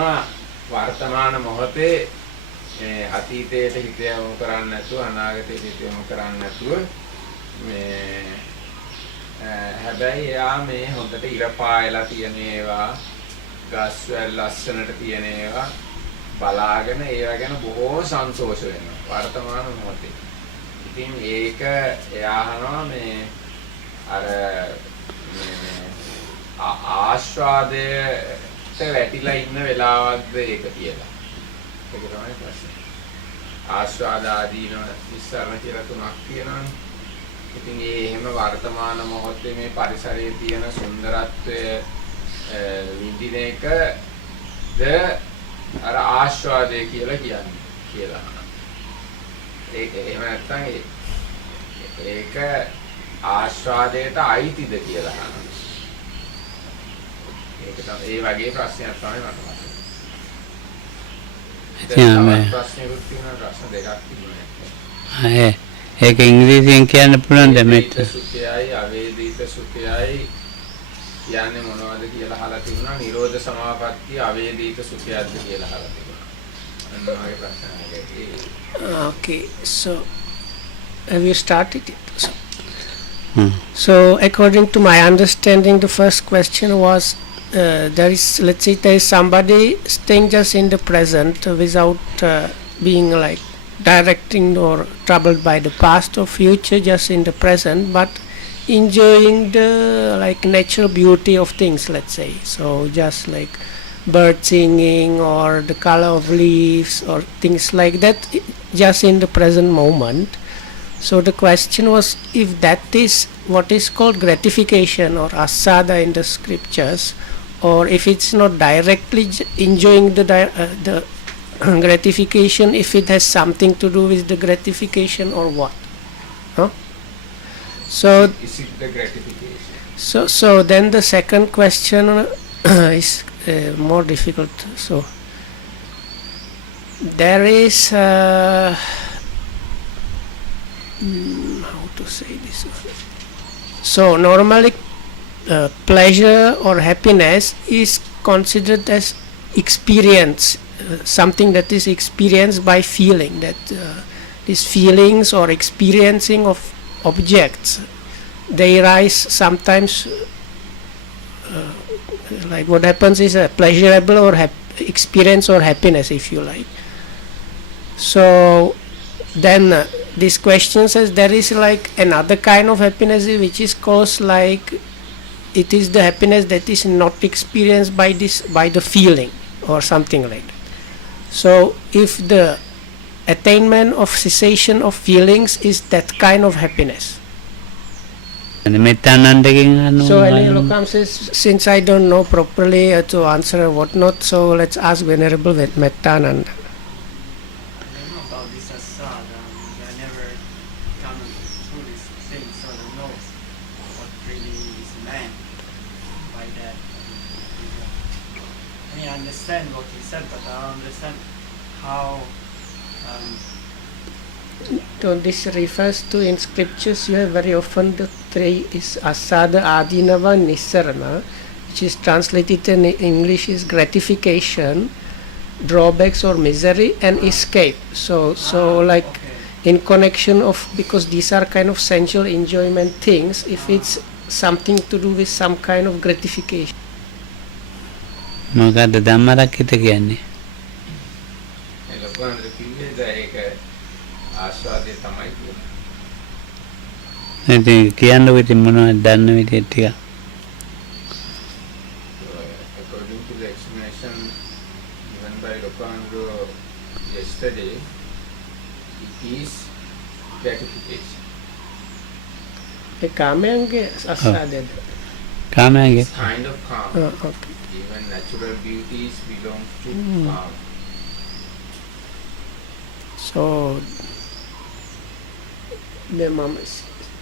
කියනවා වර්තමාන මොහොතේ අතීතයට හිත යොමු කරන්නේ නැතුව අනාගතයට හිත යොමු කරන්නේ නැතුව මේ හැබැයි එයා මේ හොඳට ඉර පායලා තියෙන ඒවා ගස් වැල් ලස්සනට තියෙන ඒවා බලාගෙන ඒවා ගැන බොහෝ සන්තෝෂ වෙනවා වර්තමාන මොහොතේ. ඉතින් ඒක එයා අහනවා මේ අර ආස්වාදයට වැටිලා ඉන්න වෙලාවක්ද ඒක කියලා. ඒක තමයි ප්‍රශ්නේ. ආස්වාද ආදීන විස්තරණ කියලා තුනක් තියෙනවානේ. ඉතින් ඒ එහෙම වර්තමාන මොහොතේ මේ පරිසරයේ තියෙන සුන්දරත්වය විඳින එකද අර ආස්වාදය කියලා කියන්නේ කියලා. ඒක එහෙම නැත්නම් ඒක ආස්වාදයට අයිතිද කියලා අහනවා. ඒක තමයි ඒ වගේ ප්‍රශ්නයක් තමයි මට මතකයි. ප්‍රශ්නෙකුත් තියෙනවා ප්‍රශ්න දෙකක් තිබුණා. ඒක ඉංග්‍රීසියෙන් කියන්න පුළුවන් දෙමෙත්. සුඛයයි අවේදිත සුඛයයි කියන්නේ මොනවද කියලා අහලා තිබුණා. නිරෝධ සමාපatti අවේදිත සුඛයක්ද කියලා අහලා තිබුණා. අන්න වගේ ප්‍රශ්නයක්. Okay, so have you started it? So according to my understanding, the first question was there is, let's say there is somebody staying just in the present without being like directing or troubled by the past or future, just in the present, but enjoying the like natural beauty of things, let's say. So just like bird singing or the color of leaves or things like that, just in the present moment. So the question was, if that is what is called gratification or asada in the scriptures, or if it's not directly enjoying the gratification, if it has something to do with the gratification or what? Huh? So is it the gratification? So then the second question is more difficult. So there is how to say this? So normally pleasure or happiness is considered as experience, something that is experienced by feeling, that these feelings or experiencing of objects, they rise sometimes like what happens is a pleasurable or experience or happiness, if you like. So then this question says there is like another kind of happiness which is caused like it is the happiness that is not experienced by the feeling or something like that. So if the attainment of cessation of feelings is that kind of happiness. So Lokam says, since I don't know properly to answer or whatnot, so let's ask Venerable Mettananda. What he said, but I don't understand how. So this refers to in scriptures you have very often the three is asada, adinava, nissarana, which is translated in English is gratification, drawbacks or misery, and escape. So like in connection of, because these are kind of sensual enjoyment things, if it's something to do with some kind of gratification. මොකද්ද ධම්මරක්කිත කියන්නේ? ඒ ලොකුන්ට කිව්වේද ඒක ආස්වාදය තමයි කියන්නේ. ඉතින් කියන්නකො ඉතින් මොනවද දන්න විදිහට ටික. According to the explanation given by Lokandro yesterday, it is gratification. A කාමයන්ගේ ආස්වාදයද? කාමයන්ගේ. It's kind of calm. Okay. Even natural beauties belong to calm. So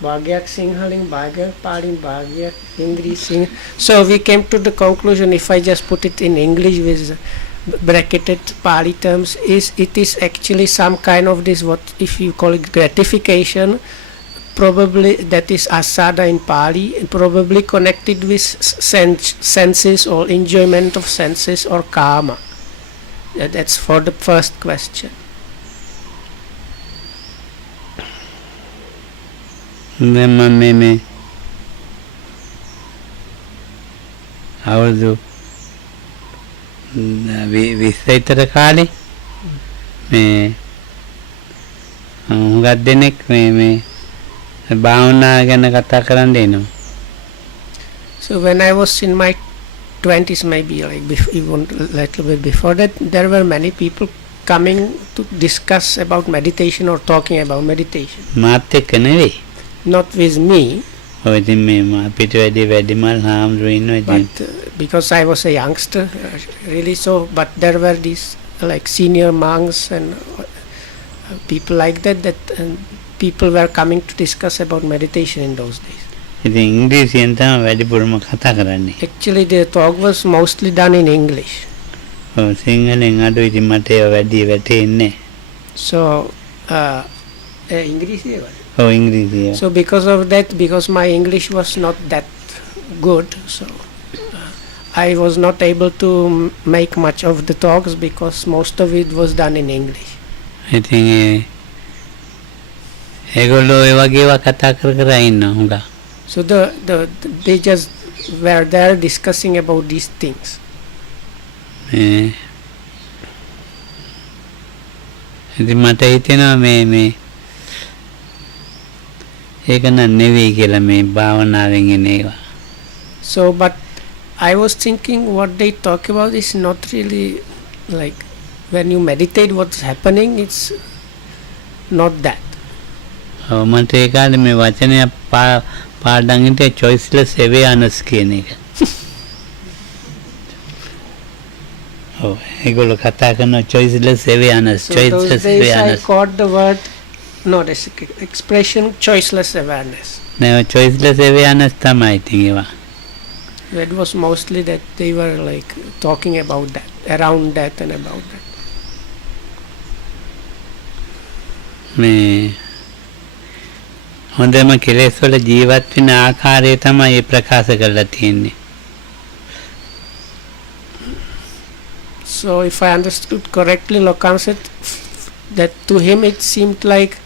භාගයක් සිංහලෙන් භාගයක් පාලින් භාගයක් ඉංග්‍රීසියෙන්. So we came to the conclusion, if I just put it in English with bracketed Pali terms, is it is actually some kind of this, what if you call it gratification, probably that is asada in Pali, probably connected with senses or enjoyment of senses or kama. That's for the first question. දැන් මම මේ අවුරුදු 20 විතර කාලේ මේ හුඟක් දෙනෙක් මේ භාවනා ගැන කතා කරන්න එනවා. So when I was in my 20s, maybe like even a little bit before that, there were many people coming to discuss about meditation or talking about meditation. මාත් එක්ක නෙවෙයි. Not with me, ඔය ඉතින් මේ අපිට වැඩිමල් හාමුදුරුවෝ ඉන්නවා ඉතින්. but because I was a youngster, really. So, but there were these like senior monks and people like that. People were coming to discuss about meditation in those days. ඉතින් ඉංග්‍රීසියෙන් තමයි වැඩිපුරම කතා කරන්නේ. Actually, the talk was mostly done in English. ඔව් සිංහලෙන් අඩු ඉතින් මට ඒව වැඩි වැටෙන්නේ. So, English. ඔව් ඉංග්‍රීසිය. So because of that, because my English was not that good, so I was not able to make much of the talks because most of it was done in English. ඉතින් ඒගොල්ලෝ ඒ වගේ ඒවා කතා කර ඉන්නවා හුඟා. So they just were there discussing about these things. ඉතින් මට හිතෙනවා මේ ඒක නෙවෙයි කියලා මේ භාවනාවෙන් එන ඒවා. So but I was thinking what they talk about is not really like when you meditate what's happening, it's not that. ඔව් මට ඒ කාලේ මේ වචනය පාඩම් හිටියේ choiceless awareness කියන එක. ඔව් ඒගොල්ලෝ කතා කරන choiceless awareness, So choiceless those days I awareness. caught the word, no, this expression choiceless awareness. නෑ choiceless awareness තමයි ඉතින් ඒවා. It was mostly that they were like talking about that, around that and about that. මේ හොඳම කෙලෙස් වල ජීවත් වෙන ආකාරය තමයි ප්‍රකාශ කරලා තියෙන්නේ. So if I understood correctly, Lokam said that to him it seemed like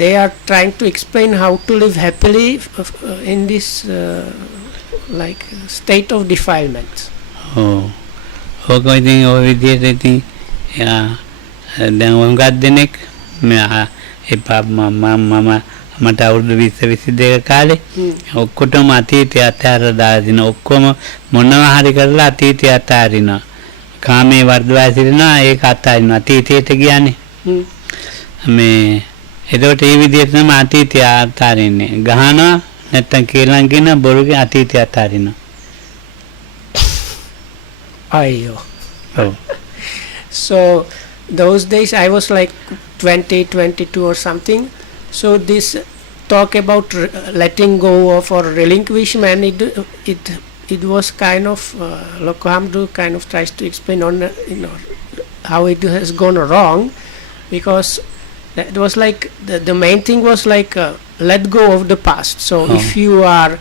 they are trying to explain how to live happily in this like state of defilement. ඔව්. ඕක ඉතින් ඔය විදිහට ඉතින් දැන් හුඟක් දෙනෙක් එපා මම මට අවුරුදු 20 කාලේ ඔක්කොටම අතීතය අතහැරලා දාගෙන ඔක්කොම මොනවා හරි කරලා අතීතය අතහරිනවා. කාමේ වර්ධවා සිටිනවා ඒක අතහරිනවා. අතීතයට කියන්නේ. මේ එතකොට මේ විදිහට තමයි අතීතය අතහරින්නේ. ගහනවා නැත්තම් කේලම් කියන බොරුගේ අතීතය අතහරිනවා. Ayyo. ඔව්. So those days I was like 20, 22 or something. So this talk about letting go of or relinquishment, it was kind of Lokamdu kind of tries to explain on how it has gone wrong, because it was like the main thing was like let go of the past. So if you are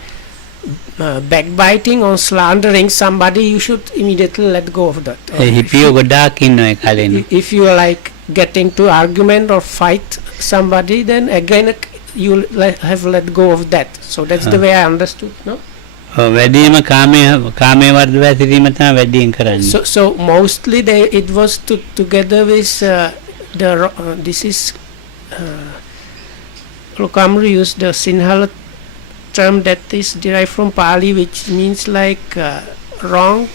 backbiting or slandering somebody, you should immediately let go of that. Or හිපියෝ ගොඩාක් ඉන්නවා ඒ කාලේ. if you are like getting to argument or fight somebody, then again you have let go of that. So that's the way I understood, no? වැඩිම කාමයේ වර්ධවා සිටීම තමයි වැඩියෙන් කරන්නේ. So mostly it was together with this is Lokamru used the Sinhala term that is derived from Pali, which means like wrong,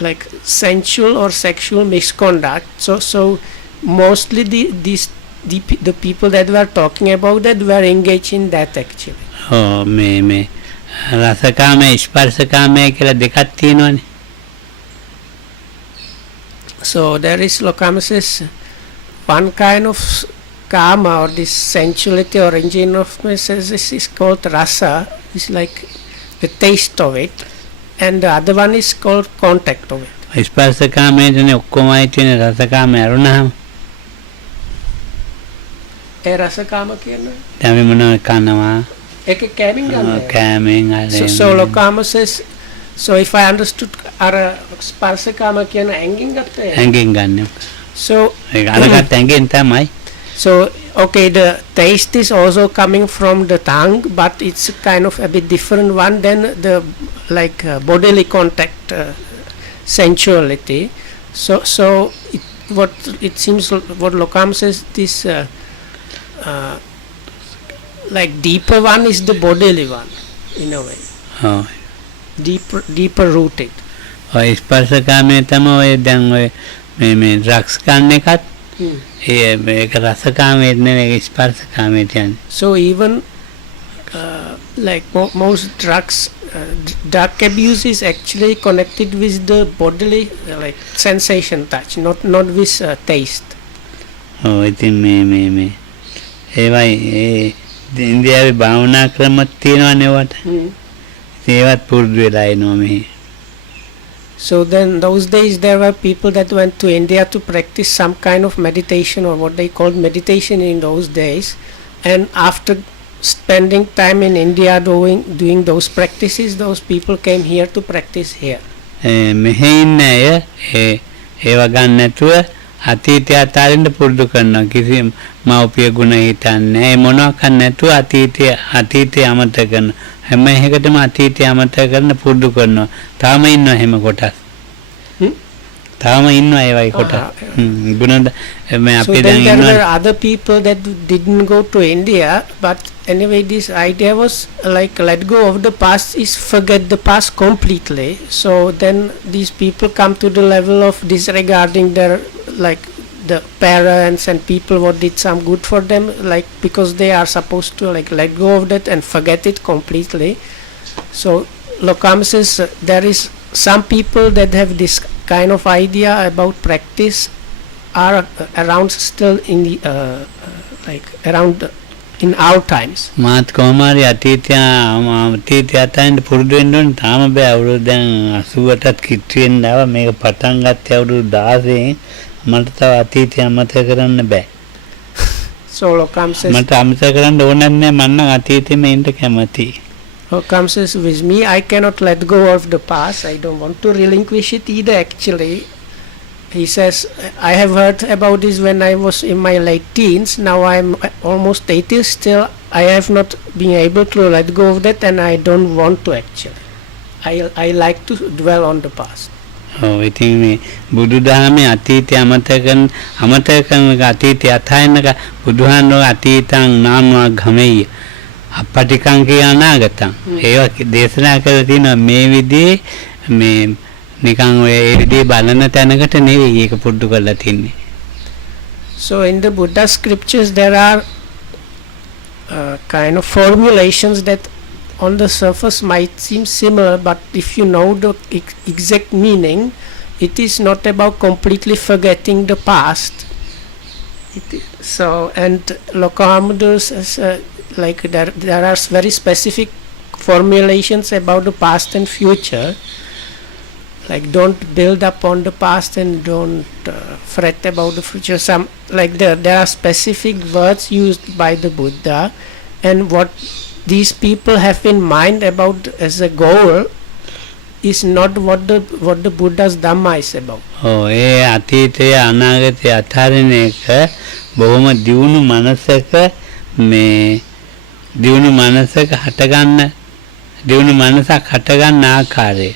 like sensual or sexual misconduct. So mostly the people that were talking about that were engaged in that actually. ඔව් මේ රසකාමයේ ස්පර්ශකාමයේ කියලා දෙකක් තියෙනවානේ. So there is Lokama says one kind of kama or this sensuality or engine of this is called rasa, it's like the taste of it, and the other one is called contact of it. ස්පර්ශකාමයේනේ ඔක්කොමයි තියෙන රසකාමයේ අරුණාම. ඒ රසකාම කියන්නේ දැන් මොනවා කනවා ඒක කෑමෙන් ගන්න. කෑමෙන් So Lokama says So if I understood, අර ස්පර්ශකාම කියන ඇඟින් ගත්ත එක. ඇඟෙන් ගන්න. So ඒක අරකට ඇඟෙන් තමයි. so okay, the taste is also coming from the tongue, but it's kind of a bit different one than the like bodily contact, sensuality. So it seems what Lokam says, this like deeper one is the bodily one in a way, ඔව්. deeper rooted. ඔය ස්පර්ශකාමයේ තමයි ඔය දැන් ඔය මේ drugs ගන්න එකත් ඒක රසකාමයේ නෙවෙයි ස්පර්ශකාමයේ කියන්නේ. So even like most drugs, drug abuse is actually connected with the bodily like sensation touch, not with taste. ඔව් ඉතින් මේ ඒවයි ඉන්දියාවේ භාවනා ක්‍රමත් තියෙනවනේ වට. ඒවත් පුරුදු වෙලා එනවා මෙහි. So then those days there were people that went to India to practice some kind of meditation, or what they called meditation in those days, and after spending time in India doing those practices, those people came here to practice here. මෙහි ඉන්න අය ඒව ගන්න නැතුව අතීතය අතාරින්න පුරුදු කරනවා. කිසි මව්පිය ගුණ හිතන්නේ නැහැ. මොනවාක් නැතුව අතීතය අමතක කරනවා. හැම එකකටම අතීතය අමතක කරන්න පුරුදු කරනවා. තාම ඉන්නවා එහෙම කොටස්. තාම ඉන්නවා ඒ වගේ කොටස්. ගුණ මේ So අපි then දැන් there were ඉන්නවා. other people that didn't go to India, but anyway this idea was like let go of the past is forget the past completely. So then these people come to the level of disregarding their like the parents and people what did some good for them, like because they are supposed to like let go of that and forget it completely. So Lokam says there is some people that have this kind of idea about practice are around still in the like around in our times. මාත් කොහොම හරි අතීතය අතරින් පුරුදු වෙන්න ඕනේ. තාම බෑ. අවුරුදු දැන් 80ටත් කිට්ටු වෙන්න ආවා. මේක පටන් ගත්තේ අවුරුදු 16න්. මට තව අතීතය අමතක කරන්න බෑ. So Lokam says, මට අමතක කරන්න ඕනක් නෑ. මම නම් අතීතෙම ඉන්න කැමතියි. Lokam says, with me I cannot let go of the past. I don't want to relinquish it either actually. He says, I have heard about this when I was in my late teens. Now I am almost 80. Still I have not been able to let go of that, and I don't want to actually. I like to dwell on the past. ඔව් ඉතින් මේ බුදුදහමේ අතීතය අමතක කරන අතීතය අතහරිනක බුදුහාමුදුරුවෝ අතීතං නානවා ගමෙය්‍ය අපටිකං කිය අනාගතං ඒවා දේශනා කරලා තියෙනවා. මේ විදිහේ මේ නිකන් ඔය ඒ විදිහේ බලන තැනකට නෙවෙයි ඒක පුරුදු කරලා තින්නේ. So in the Buddha scriptures there are kind of formulations that on the surface might seem similar, but if you know the exact meaning, it is not about completely forgetting the past. So and Lokahamudra says like there are very specific formulations about the past and future, like don't build up on the past and don't fret about the future. Some like there are specific words used by the Buddha, and what these people have in mind about as a goal is not what the Buddha's Dhamma is about. ඔව් ඒ අතීතය අනාගතය අතහරින එක බොහොම දියුණු මනසක මේ දියුණු මනසක හටගන්න ආකාරය.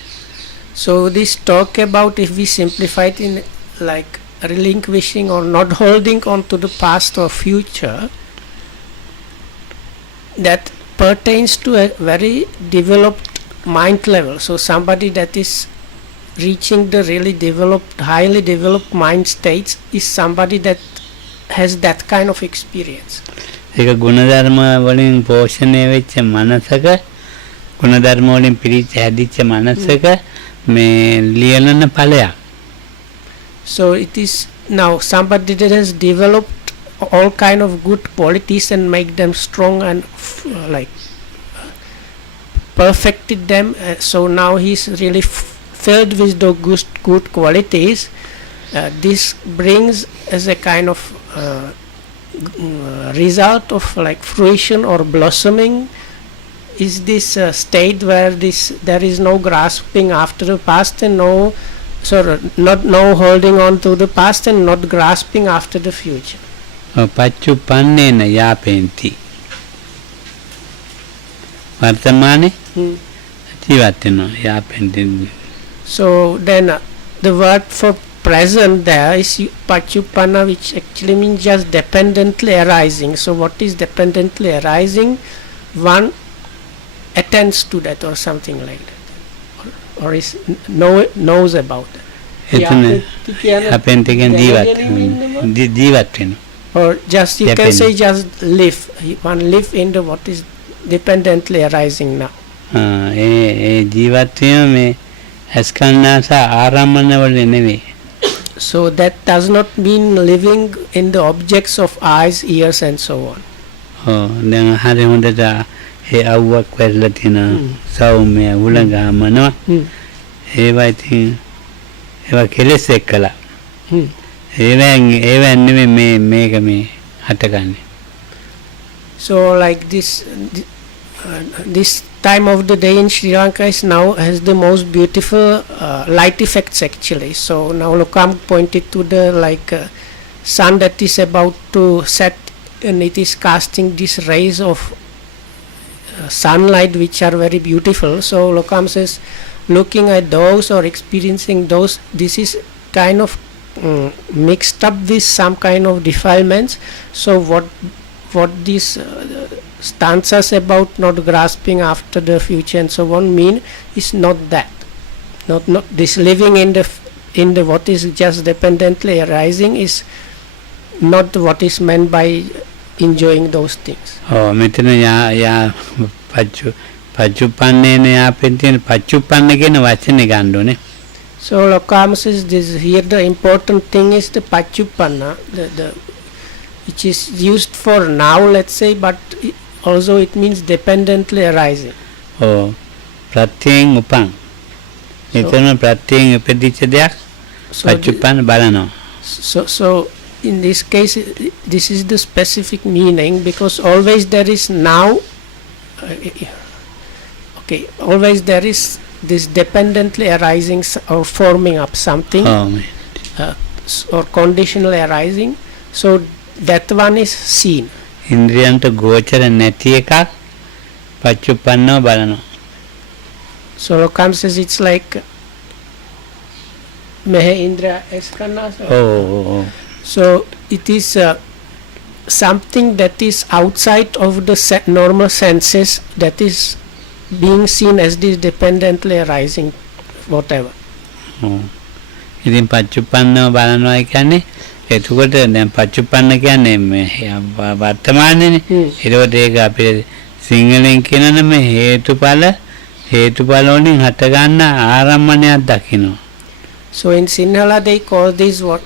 So this talk about, if we simplify it in like relinquishing or not holding on to the past or future, that pertains to a very developed mind level. So somebody that is reaching the really developed, highly developed mind states is somebody that has that kind of experience. ඒක ගුණධර්ම වලින් පෝෂණය වෙච්ච මනසක ගුණධර්ම වලින් පිරිච්ච හැදිච්ච මනසක මේ ලියලන ඵලයක්. So it is now somebody that has developed all kind of good qualities and make them strong and like perfected them. So now he's really filled with the good qualities. This brings as a kind of result of like fruition or blossoming is this state where there is no grasping after the past and no holding on to the past and not grasping after the future. පච්චුප්පන්නේන යාපෙන්ති වර්තමානේ ජීවත් වෙනවා යාපෙන්ති. So then the word for present there is pachuppanna, which actually means just dependently arising. So what is dependently arising? One attends to that or something like that, or is knows about that. එතන යාපෙන්ති කියන්නේ ජීවත් වෙනවා. Or just you can say just live. One live in the what is dependently arising now. ඒ ජීවත් වීම මේ අස්කන්නාස ආරම්මන වල නෙවෙයි. So that does not mean living in the objects of eyes, ears and so on. දැන් හරි හොඳට ඒ අවුවක් වෙලා තියෙන සෞම්‍ය උලංගාමනවා. ඒවා ඉතින් ඒවා කෙලෙස් එක්කලා. ඒවෙන් නෙමෙයි මේක මේ හටගන්නේ. So like this time of the day in Sri Lanka is now has the most beautiful light effects actually. So now Lokam pointed to the sun that is about to set, and it is casting these rays of sunlight which are very beautiful. So Lokam says looking at those or experiencing those, this is kind of mixed up with some kind of defilements. So what these stanzas about not grasping after the future and so on mean is not that, not this living in the what is just dependently arising is not what is meant by enjoying those things. මෙතන යා පච්චුප්පන්නේන යාපෙන් තියෙන පච්චුප්පන්න කියන වචනේ ගන්න ඕනේ. So Lokam says this here the important thing is the pachuppanna, the which is used for now, let's say, but also it means dependently arising. ප්‍රත්‍යයෙන් උපන්. මෙතන ප්‍රත්‍යයෙන් උපදිච්ච දෙයක් පච්චුප්පන්න බලනවා. So in this case this is the specific meaning, because always there is now always there is this dependently arising or forming up something or conditionally arising. So that one is seen. ඉන්ද්‍රියන්ට ගෝචර නැති එකක් පච්චුප්පන්නව බලනවා. So Lokam says it's like mehe indriya eskanna. So it is something that is outside of the normal senses that is being seen as this dependently arising whatever. ඉතින් පච්චුප්පන්නව බලනවා කියන්නේ එතකොට දැන් පච්චුප්පන්න කියන්නේ වර්තමානයේනේ. ඒකෝට ඒක අපේ සිංහලෙන් කියනනම් හේතුඵල වලින් හට ගන්න ආරම්මණයක් දකිනවා. So in Sinhala they call this what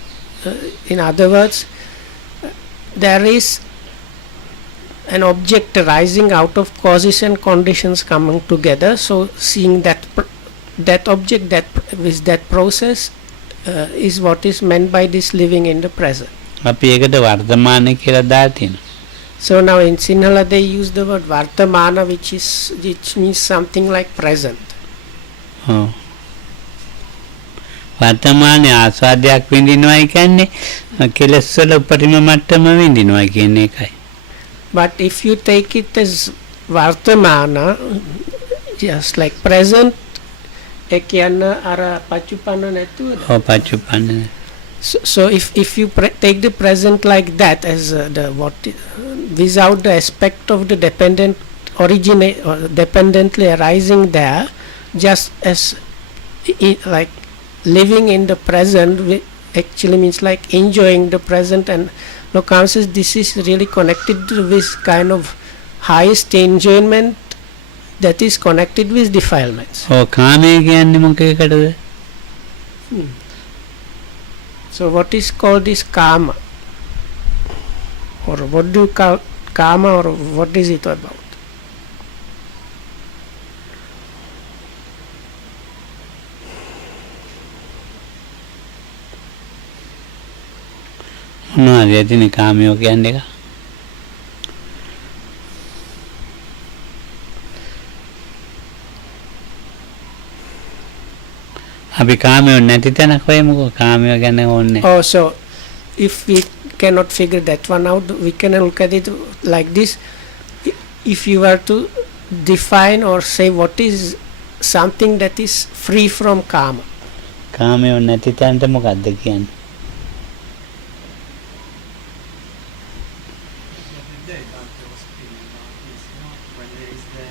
in other words there is an object arising out of causes and conditions coming together. So seeing that object that with that process is what is meant by this living in the present. අපි ඒකට වර්තමාන කියලා දාලා තියෙනවා. So now in Sinhala they use the word vartamana, which means something like present. වර්තමානයේ ආස්වාදයක් විඳිනවා කියන්නේ කෙලෙස් වල උපරිම මට්ටම විඳිනවා කියන එකයි. But if you take it as vartamana, just like present, ekyanna ara pachuppanna nettuwada. පච්චුප්පන්න. So if you take the present like that as without the aspect of the dependent originate or dependently arising there, just as like living in the present actually means like enjoying the present, and Lokam says this is really connected with kind of highest enjoyment that is connected with defilements. කාමය කියන්නේ මොකේකටද? So what is called this kama, or what do you call kama, or what is it about? මොනවද යදිනේ කාමයෝ කියන්නේ එක? අපි කාමයේ නැති තැනක හොයමුකෝ. කාමයේ ගැන ඕනේ. Oh, so if we cannot figure that one out, we can look at it like this. If you were to define or say what is something that is free from karma. කාමයේ නැති තැනට මොකද්ද කියන්නේ? Every day Dante was speaking about this, when there is the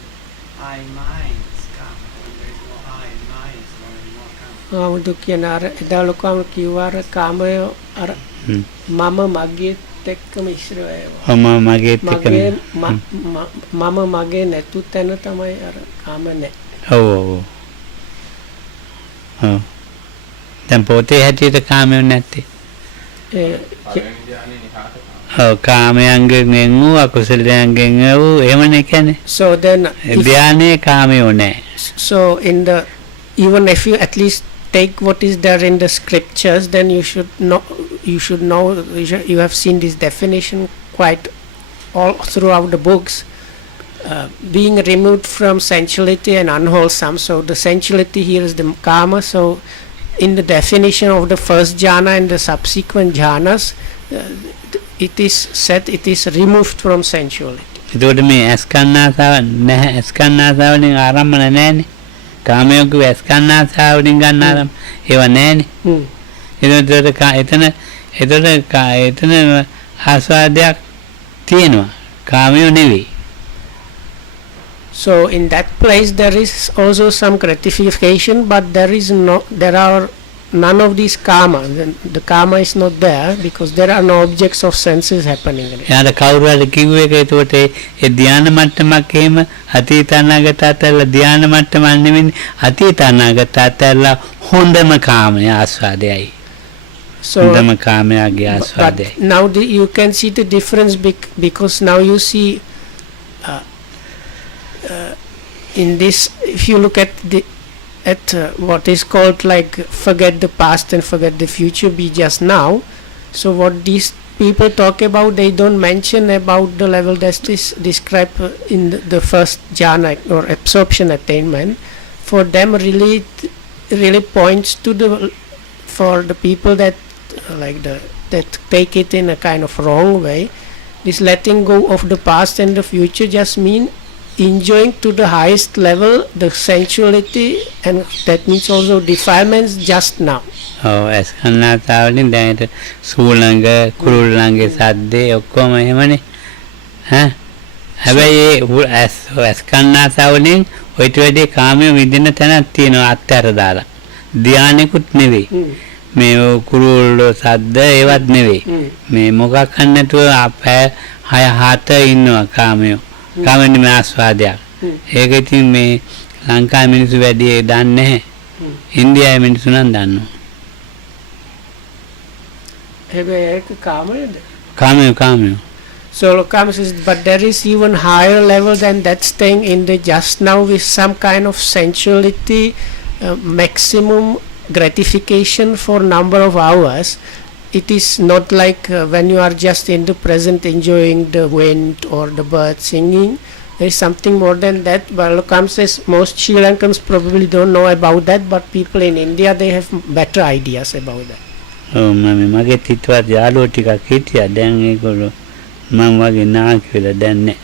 I minds come, when there is no I minds, there is no come. ආමුදු කියන අර එදා ලොකම කිව්වා අර කාමය අර මම මගේත් එක්කම ඉස්සර වෙනවා. මගේත් එක්ක මම මගේ නැතු තැන තමයි අර කාම නැහැ. ඔව් ඔව්. ඔව්. දැන් පොතේ හැටියට කාමයේ නැත්තේ. පළවෙනි ධ්‍යානෙ නිහාත ඔව් කාමයන්ගෙන් වූ අකුසලයන්ගෙන් වූ එහෙමනේ කියන්නේ. So then ධ්‍යානයේ කාමයේ නැහැ. so in the even if you at least take what is there in the scriptures, then you should know you have seen this definition quite all throughout the books. Being removed from sensuality and unwholesome. So the sensuality here is the karma. So in the definition of the first jhana and the subsequent jhanas, it is said it is removed from sensuality. ඒකට මේ අස්කන්නාසාව නැහැ. අස්කන්නාසාවලින් ආරම්භන නැහැනේ. කාමයෝග අස්කන්නාසාවලින් ගන්න ආරම්භ ඒවා නැහැනේ. එතන ආස්වාදයක් තියෙනවා. කාමයෝ නෙවෙයි. So in that place there is also some gratification, but there are none of these karma. The karma is not there because there are no objects of senses happening. යාර කවුරු හරි කිව්ව එක ඒකට ඒ ධානය මට්ටමක් එහෙම අතීත අනාගත අතල්ලා ධානය මට්ටමක් නෙවෙයි අතීත අනාගත අතල්ලා හොඳම කාමයේ ආස්වාදයයි. So හොඳම කාමයේ ආස්වාදයයි. but now you can see the difference because now you see in this, if you look at what is called like forget the past and forget the future, be just now. So what these people talk about, they don't mention about the level that is described in the first jhana or absorption attainment. For them really points to for the people that that take it in a kind of wrong way. This letting go of the past and the future just mean enjoying to the highest level the sensuality, and that means also defilements just now. ඔව් අස්කන්නාසාවලින් දැන් සූලංග කුරුල්ලංගේ සද්දේ ඔක්කොම එහෙමනේ. හැබැයි ඒ අස්කන්නාසාවලින් ඔයිට වැඩි කාමයේ විඳින තැනක් තියෙනවා අත්හැර දාලා. ධානයකුත් නෙවෙයි. මේ කුරුල්ල සද්ද ඒවත් නෙවෙයි. මේ මොකක් නැතුව අපේ 6-7 ඉන්නවා කාමයේ. කාමෙන් මේ ආස්වාදයක්. ඒක ඉතින් මේ ලංකාවේ මිනිස්සු වැඩි දන්නේ නැහැ. ඉන්දියාවේ මිනිස්සු නම් දන්නවා. හැබැයි ඒක කාමයේද? කාමයේ. So Lokam says, but there is even higher level than that, staying in the just now with some kind of sensuality, maximum gratification for number of hours. It is not like when you are just in the present enjoying the wind or the birds singing. There is something more than that. But Lokam says most Sri Lankans probably don't know about that, but people in India, they have better ideas about that. ඔව් මගේ තිත්වත් යාළුවෝ ටිකක් හිටියා. දැන් ඒගොල්ලෝ මම වගේ නාකි වෙලා දැන් නැහැ.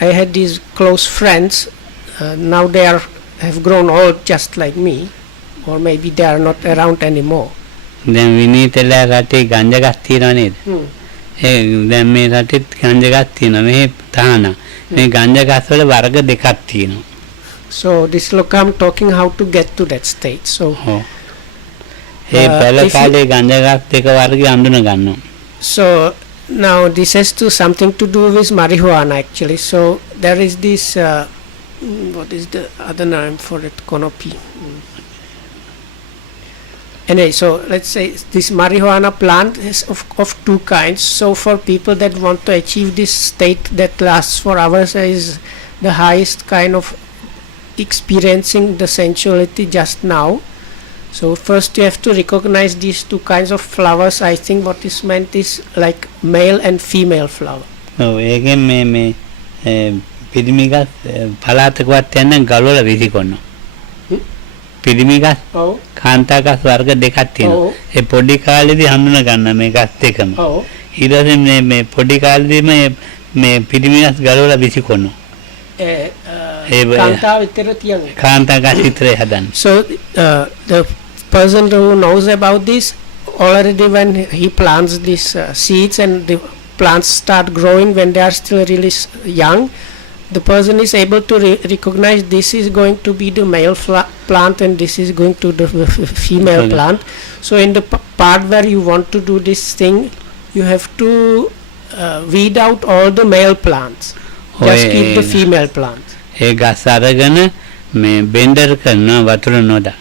I had these close friends. Now they have grown old just like me, or maybe they are not around anymore. දැන් විනීතලා රටේ ගංජා ගස් තියෙනව නේද? ඒ දැන් මේ රටේ ගංජා ගස් තියෙනවා. මේ තාන. මේ ගංජා ගස් වල වර්ග දෙකක් තියෙනවා. So this Lokam talking how to get to that state. So ඒ පළ කාලේ ගංජා ගස් දෙක වර්ගය අඳුන ගන්නවා. So now this has something to do with marijuana actually. So there is this what is the other name for it? Konopi. Anyway, so let's say this marijuana plant is of two kinds. So for people that want to achieve this state that lasts for hours, is the highest kind of experiencing the sensuality just now. So first you have to recognize these two kinds of flowers. I think what is meant is like male and female flower. ඔව් ඒකෙන් මේ පිරිමිගත් පළාතකවත් යන ගලවල විසිකොනවා. පිරිමි ගස් ඔව් කාන්තා ගස් වර්ග දෙකක් තියෙනවා. ඔව්. ඒ පොඩි කාලේදී හඳුනා ගන්න මේ ගස් දෙකම. ඔව් ඊට පස්සේ මේ පොඩි කාලේදීම මේ පිරිමි ගස් ගලවලා විසිකොනවා. කාන්තාව විතර තියන්නේ. කාන්තා ගස් විතරයි හදන්නේ. So the person who knows about this already when he plants these seeds and the plants start growing when they are still really young, the person is able to recognize this is going to be the male plant and this is going to the female Okay. plant. So in the part where you want to do this thing, you have to weed out all the male plants. Just Oh, keep the yeah. female plants. ඒ ගස් අරගෙන මේ බෙන්ඩර් කරනවා වතුර නොදා.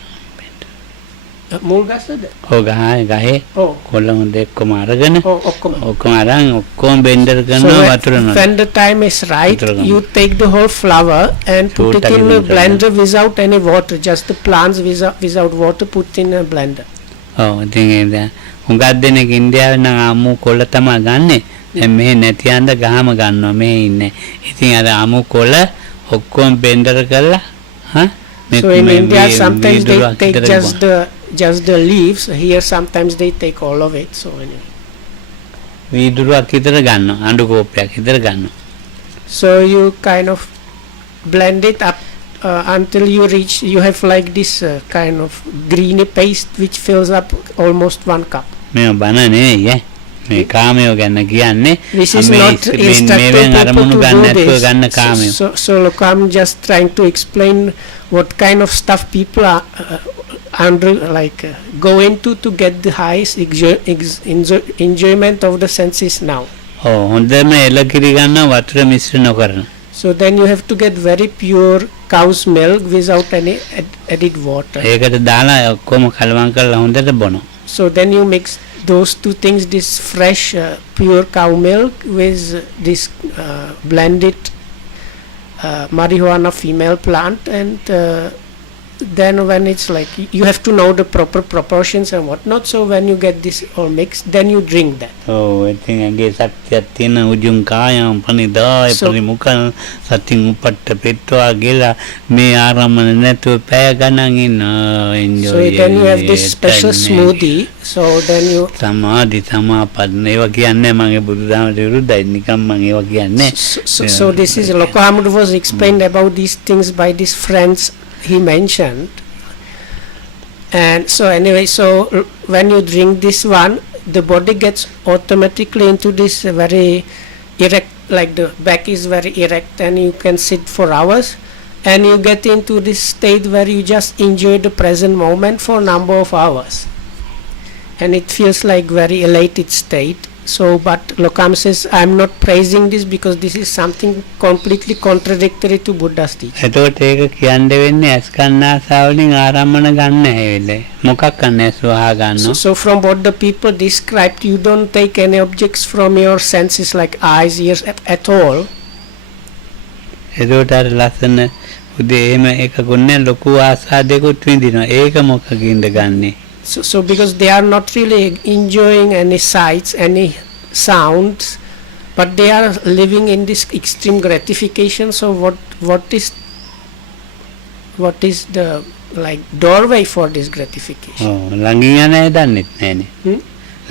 මුල් ගස්ද? ඔව් ගහේ ඔව් කොළ හොඳ එක්කම අරගෙන ඔව් ඔක්කොම ඔක්කොම අරන් ඔක්කොම බෙන්ඩර් So කරනවා වතුර නොදා. when the time is right, Water you take the whole flower and put it Totally in a water, blender without any water, just the plants without water put in a blender. ඔව් ඉතින් ඒ හුඟක් දෙනෙක් ඉන්දියාවේ නම් අමු කොළ තමයි ගන්නෙ. දැන් මෙහෙ නැති අඳ ගහම ගන්නවා මෙහෙ ඉන්නේ. ඉතින් අර අමු කොළ ඔක්කොම බෙන්ඩර් කරලා So in India sometimes they take just the leaves. Here sometimes they take all of it. So anyway. වීදුරුවක් විතර ගන්නවා අඬු කෝප්පයක් විතර ගන්නවා. So you kind of blend it up until you reach. You have like this kind of greeny paste which fills up almost 1 cup. මේ බන නෙවෙයි මේ කාමයෝ ගැන කියන්නේ. This is මේ not මේවෙන් instructing people අරමුණු to ගන්න do නැතුව this. ගන්න කාමයෝ. So look, I'm just trying to explain what kind of stuff people are under go into to get the highest enjoyment of the senses now. ඔව් හොඳම එලකිරි ගන්න වතුර මිශ්‍ර නොකරන. So then you have to get very pure cow's milk without any added water. ඒකට දාලා ඔක්කොම කලවම් කරලා හොඳට බොනවා. So then you mix those two things, this fresh pure cow milk with this blended marijuana female plant, and then when it's like you have to know the proper proportions and whatnot. So when you get this all mixed, then you drink that. ඔව් ඉතින් ඇගේ ශක්තියක් තියෙන උජුං කායම් පනිදාය So- පරිමුඛං සතින් උපට්ඨ පෙට්ටවා කියලා මේ ආරම්මන නැතුව පැය ගණන් ඉන්න enjoy. So then you have this special smoothie. So then you සමාධි සමාපන්න ඒවා කියන්නේ මගේ බුදුදහමට විරුද්ධයි නිකම් මම ඒවා කියන්නේ. so this is Lokohamud was explained about these things by these friends he mentioned. And so anyway, so when you drink this one, the body gets automatically into this very erect, like the back is very erect and you can sit for hours, and you get into this state where you just enjoy the present moment for a number of hours, and it feels like very elated state. So but Lokam says, I'm not praising this because this is something completely contradictory to Buddha's teaching. එතකොට ඒක කියන්න වෙන්නේ අස්කන්නාසාවලින් ආරම්මන ගන්න හැවිල්ල. මොකක් කරන්නේ සුවහා ගන්නවා. So from what the people described, you don't take any objects from your senses like eyes, ears at all. එතකොට අර ලස්සන උදේ එහෙම එකකුත් නැහැ ලොකු ආසාදයකුත් විඳිනවා. ඒක මොකකින්ද ගන්නෙ? So because they are not really enjoying any sights, any sounds, but they are living in this extreme gratification. So what is the like doorway for this gratification? ඔව් ළඟින් යන අය දන්නෙත් නැහනේ. Hmm?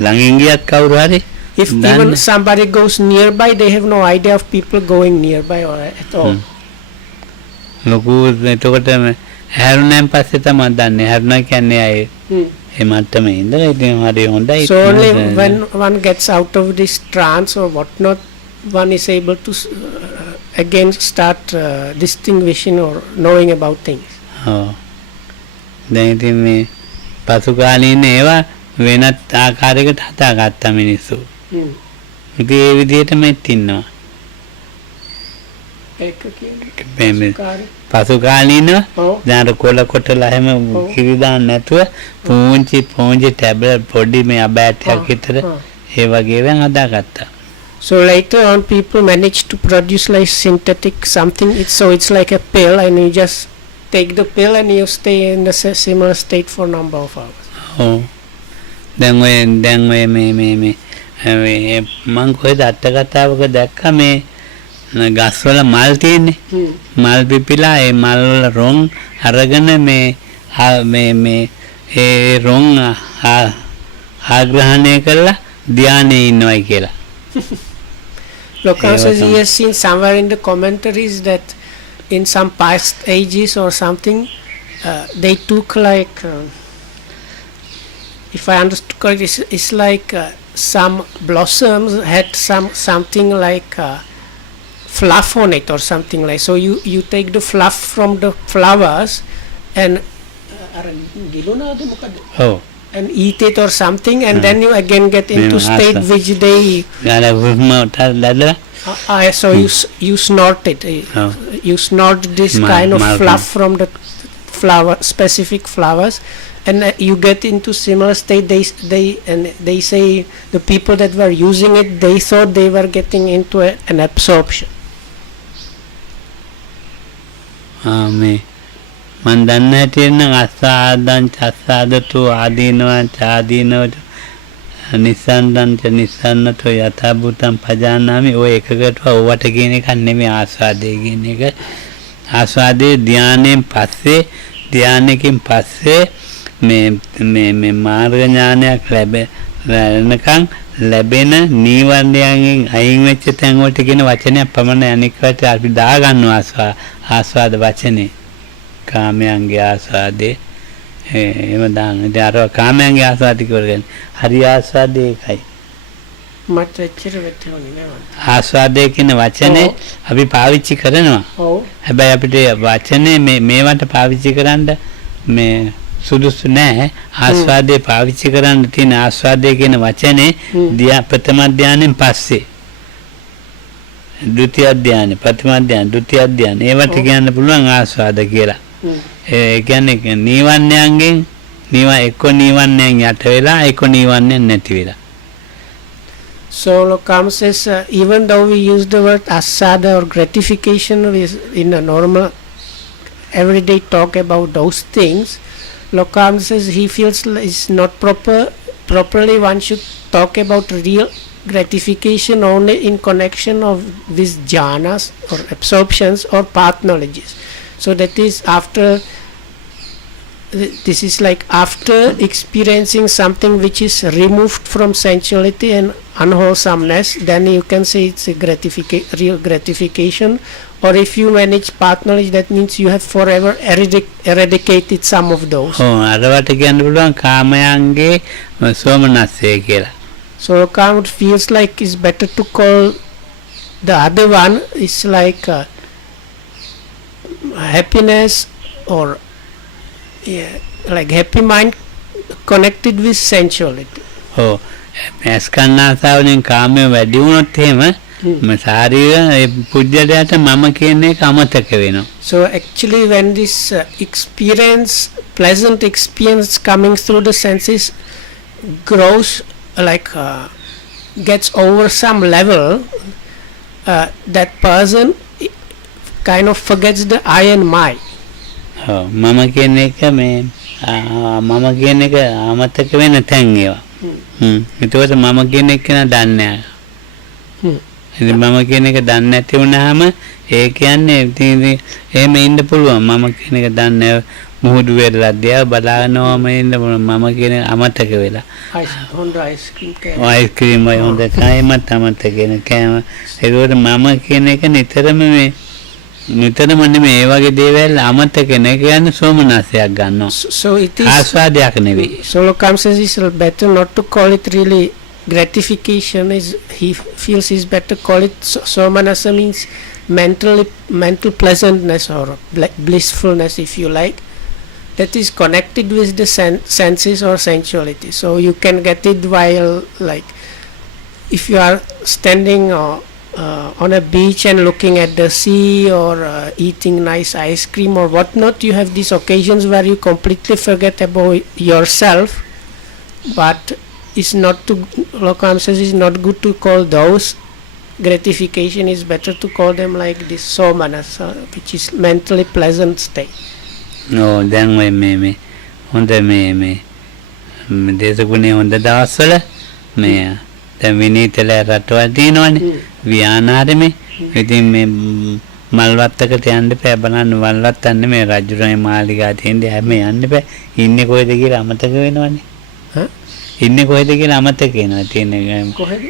ළඟින් ගියත් කවුරු හරි If even somebody goes nearby, they have no idea of people going nearby or at all. ලොකු එතකොට හැරුණාන් පස්සේ තමයි දන්නේ. හැරුණා කියන්නේ අය Hmm. ඒ මට්ටමේ ඉඳලා ඉතින් හරි හොඳයි. So only when one gets out of this trance or whatnot, one is able to again start distinguishing or knowing about things. ඔව් දැන් ඉතින් මේ පසු කාලේ ඉන්න ඒවා වෙනත් ආකාරයකට හදාගත්තා මිනිස්සු. ඉතින් ඒ විදිහටමත් ඉන්නවා. ඒක කියන්නේ මේ කාර්ය. පසු කාලේ ඉන්නවා ඔව්. දැන් අර කොළ කොටලා හැම කිරි දාන්න නැතුව පූංචි ටැබ්ලට් පොඩි මේ අබෑටයක් විතර ඒ වගේ වන් හදාගත්තා. So later on, people manage to produce like synthetic something. It's like a pill, and you just take the pill and you stay in the similar state for a number of hours. ඔව් දැන් ඔය මේ මං කොහෙද අටකතාවක දැක්කා මේ ගස්වල මල් තියෙන්නේ. මල් පිපිලා ඒ මල් වල රොන් අරගෙන මේ මේ ඒ රොන් ආග්‍රහණය කරලා ධානයේ ඉන්නවයි කියලා. Lokan says he has seen somewhere in the commentaries that in some past ages or something, they took like, if I understood correctly, it's like some blossoms had something like fluff on it or something like. So you take the fluff from the flowers and ඔව් and eat it or something, and then you again get into state which they so you snort it. You snort this kind of fluff from the specific flowers, and you get into similar state. They say the people that were using it, they thought they were getting into an absorption. මේ මන් දන්න හැටියට නම් අස්සාදතු ආදීනවට නිස්සන්නතෝ යථාභූතං පජානාමි ඔය එකකට ඕවට කියන එක නෙමෙයි ආස්වාදේ කියන එක. ආස්වාදේ ධානයකින් පස්සේ මේ මාර්ග ඥානයක් ලැබෙනකන් ලැබෙන නීවරණයන්ගෙන් අයින් වෙච්ච තැන් වලට කියන වචනයක් පමණයි අනිකට අපි දාගන්නවා ආස්වාද වචනේ. කාමයන්ගේ ආස්වාදේ එහෙම දාන්න. ඉතින් අර කාමයන්ගේ ආස්වාදේ කරගෙන හරි ආස්වාදේ එකයි. මට එච්චර වැටහුණේ නෑ. ආස්වාදේ කියන වචනේ අපි පාවිච්චි කරනවා. ඔව්. හැබැයි අපිට වචනේ මේවට පාවිච්චි කරන්න මේ සුදුසු නෑ. ආස්වාදේ පාවිච්චි කරන්න තියෙන ආස්වාදේ කියන වචනේ ප්‍රථම ධානයෙන් පස්සේ ද්විතිය ධානය, ප්‍රථම ධානය, ද්විතිය ධානය ඒවට කියන්න පුළුවන් ආස්වාද කියලා. ඒ කියන්නේ නීවරණයන්ගෙන් එක්ක නීවරණයන් යට වෙලා එක්ක නීවරණයන් නැති වෙලා. So Lokam says even though we use the word asada or gratification in a normal everyday talk about those things, Lokam says he feels it's not properly one should talk about real gratification only in connection of these jhanas or absorptions or path knowledges. So that is this is like after experiencing something which is removed from sensuality and unwholesomeness, then you can say it's a real gratification. Or if you manage path knowledge, that means you have forever eradicated some of those. අරවට කියන්න පුළුවන් කාමයන්ගේ සෝමනස්සය කියලා. So Lokam feels like it's better to call the other one is like happiness or like happy mind connected with sensuality. ඔව් ඇස්කන්නාසාවෙන් කාමයේ වැඩි වුණොත් එහෙම ශාරීරික ඒ පුජ්‍යලයට මම කියන එක අමතක වෙනවා. So actually when this pleasant experience coming through the senses grows like gets over some level, that person kind of forgets the I and my. මම කියන එක අමතක වෙන තැන් ඒවා. ඒකෝට මම කියන එක දන්නේ නැහැ. ඉතින් මම කියන එක දන්නේ නැති වුණාම ඒ කියන්නේ ඉතින් එහෙම ඉන්න පුළුවන්. මම කියන එක දන්නේ මුහුදු වෙලා දියා බලාගෙනම ඉන්න මම කියන අමතක වෙලා. ice cream වයි හොඳ කෑමත් අමතක වෙන කෑම. ඒකෝට මම කියන එක නිතරම නෙමෙයි ඒ වගේ දේවල් අමතක වෙන කියන්නේ සෝමනස්සයක් ගන්නවා. So it is ආස්වාදයක් නෙවෙයි. So Lokam says it's better not to call it really gratification. He feels it's better call it somanasa, means mental pleasantness or blissfulness, if you like, that is connected with the senses or sensuality. So you can get it while, like, if you are standing on a beach and looking at the sea or eating nice ice cream or whatnot, you have these occasions where you completely forget about yourself. But it's not to, Lokam says it's not good to call those gratification. Is better to call them like this somanasa, which is mentally pleasant state. දැන් ඔය මේ හොඳ මේ දේශගුණේ හොඳ දවස්වල මේ දැන් විනීතල රටවල් තියෙනවනේ විහානාරෙමේ. ඉතින් මේ මල්වත්තකට යන්න එපා බලන්න මල්වත්තක් නෙමෙයි රජුගේ මාලිගා තියෙන්නේ හැම යන්න එපා ඉන්නේ කොහෙද කියලා අමතක වෙනවනේ Huh? ඉන්නේ කොහෙද කියලා අමතක වෙනවා තියෙන්නේ Go ahead.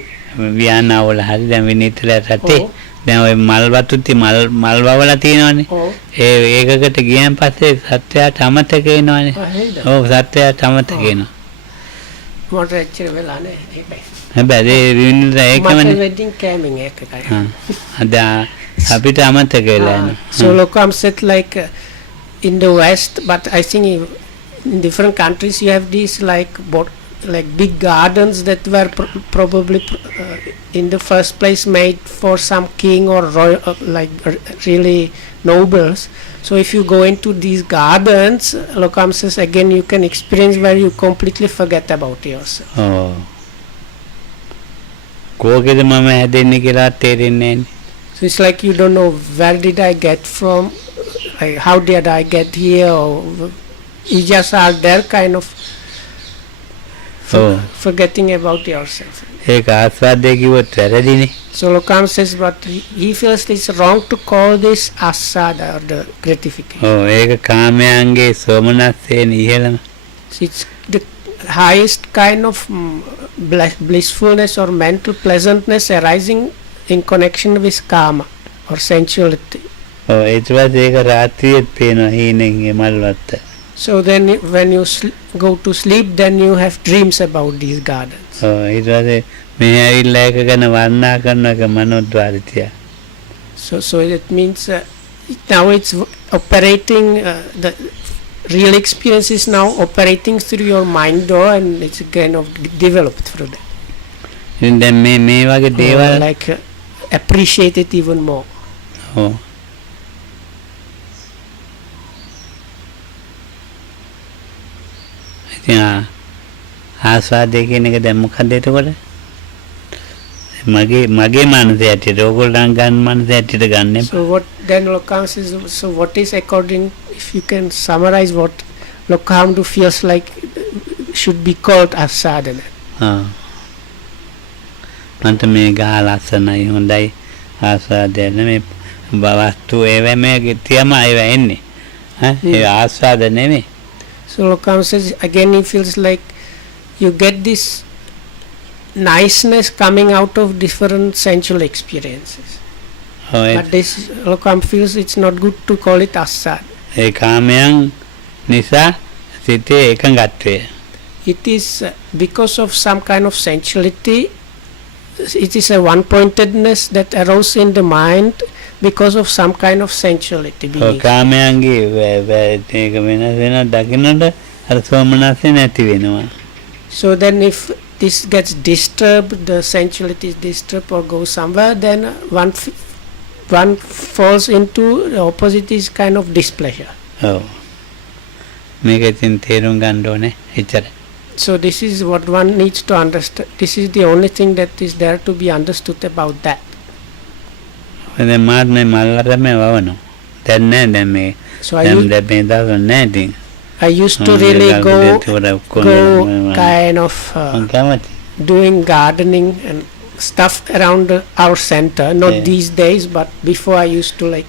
වියන්නාවල හරි දැන් විනීතල රටේ ඔව්. දැන් ওই මල්වතුත් මල් වවලා තියෙනවනේ Oh, ඒකකට ගියන් පස්සේ සත්‍යයට අමතක වෙනවනේ ahead. ඔව් සත්‍යයට අමතක වෙනවා Motor actually well, ane. හැබැයි ඒ විනීතල Motor ඒකමනේ wedding coming, ekakay. අද අපිට අමතක වෙලා යනවා So Lokam said like in the West, but I think in different countries you have these like big gardens that were probably in the first place made for some king or royal, really nobles. So if you go into these gardens, Lokam says again you can experience where you completely forget about yourself. ඔව් කෝකේද මම හැදෙන්නේ කියලා තේරෙන්නේ නැහැ So it's like you don't know where did I get from, like, how did I get here, or you just are there kind of Oh. forgetting about yourself. ඒක ආස්වාදයේ කිව්වොත් වැරදිනේ So Lokam says, but he feels it's wrong to call this asada or the gratification. ඔව් ඒක කාමයන්ගේ සෝමනස්සයෙන් ඉහළම So it's the highest kind of blissfulness or mental pleasantness arising in connection with kama or sensuality. ඔව් ඊට පස්සේ ඒක රාත්‍රියේත් පේනවා හීනෙන් ඒ Malwatta So then when you go to sleep, then you have dreams about these gardens. ඔව් ඊට පස්සේ මේ ඇවිල්ලා ඒක ගැන වර්ණනා කරන එක මනෝද්වාරිතය So it means now it's operating, the real experience is now operating through your mind door, and it's kind of developed through that. ඉතින් දැන් මේ වගේ දේවල් Like appreciate it even more. ඔව් ඉතින් ආස්වාදයේ කියන එක දැන් මොකද එතකොට මගේ මනසේ ඇටියට ඕගොල්ලන් ගන්න මනසේ ඇටියට ගන්න එපා So what then Lokam says, so what is according, if you can summarize what Lokamdu feels like should be called as sadhana. මන්ට මේ ගහ ලස්සනයි හොඳයි ආස්වාදය නෙමෙයි වස්තු ඒවා මේ තියම ඒවා එන්නේ ඒ ආස්වාද නෙමෙයි So Lokam says again he feels like you get this niceness coming out of different sensual experiences. But this Lokam feels it's not good to call it asad. ඒ කාමයන් නිසා සිතේ එකඟත්වය It is because of some kind of sensuality. It is a one-pointedness that arose in the mind because of some kind of sensuality. කාමයන්ගේ ඒක වෙනස් වෙන දකින්නට අර සෝමනස්සේ නැති වෙනවා So then if this gets disturbed, the sensuality is disturbed or goes somewhere, then one falls into the opposite is kind of displeasure. ඔව් මේක ඉතින් තේරුම් ගන්න ඕනේ එච්චර So this is what one needs to understand. This is the only thing that is there to be understood about that. දැන් මාත් මේ මල්ලට මේ වවනවා දැන් නෑ දැන් මේ So දැන් මේ දවස් නෑ ඉතින් I used to really go kind of doing gardening and stuff around our center. Not these days, but before I used to like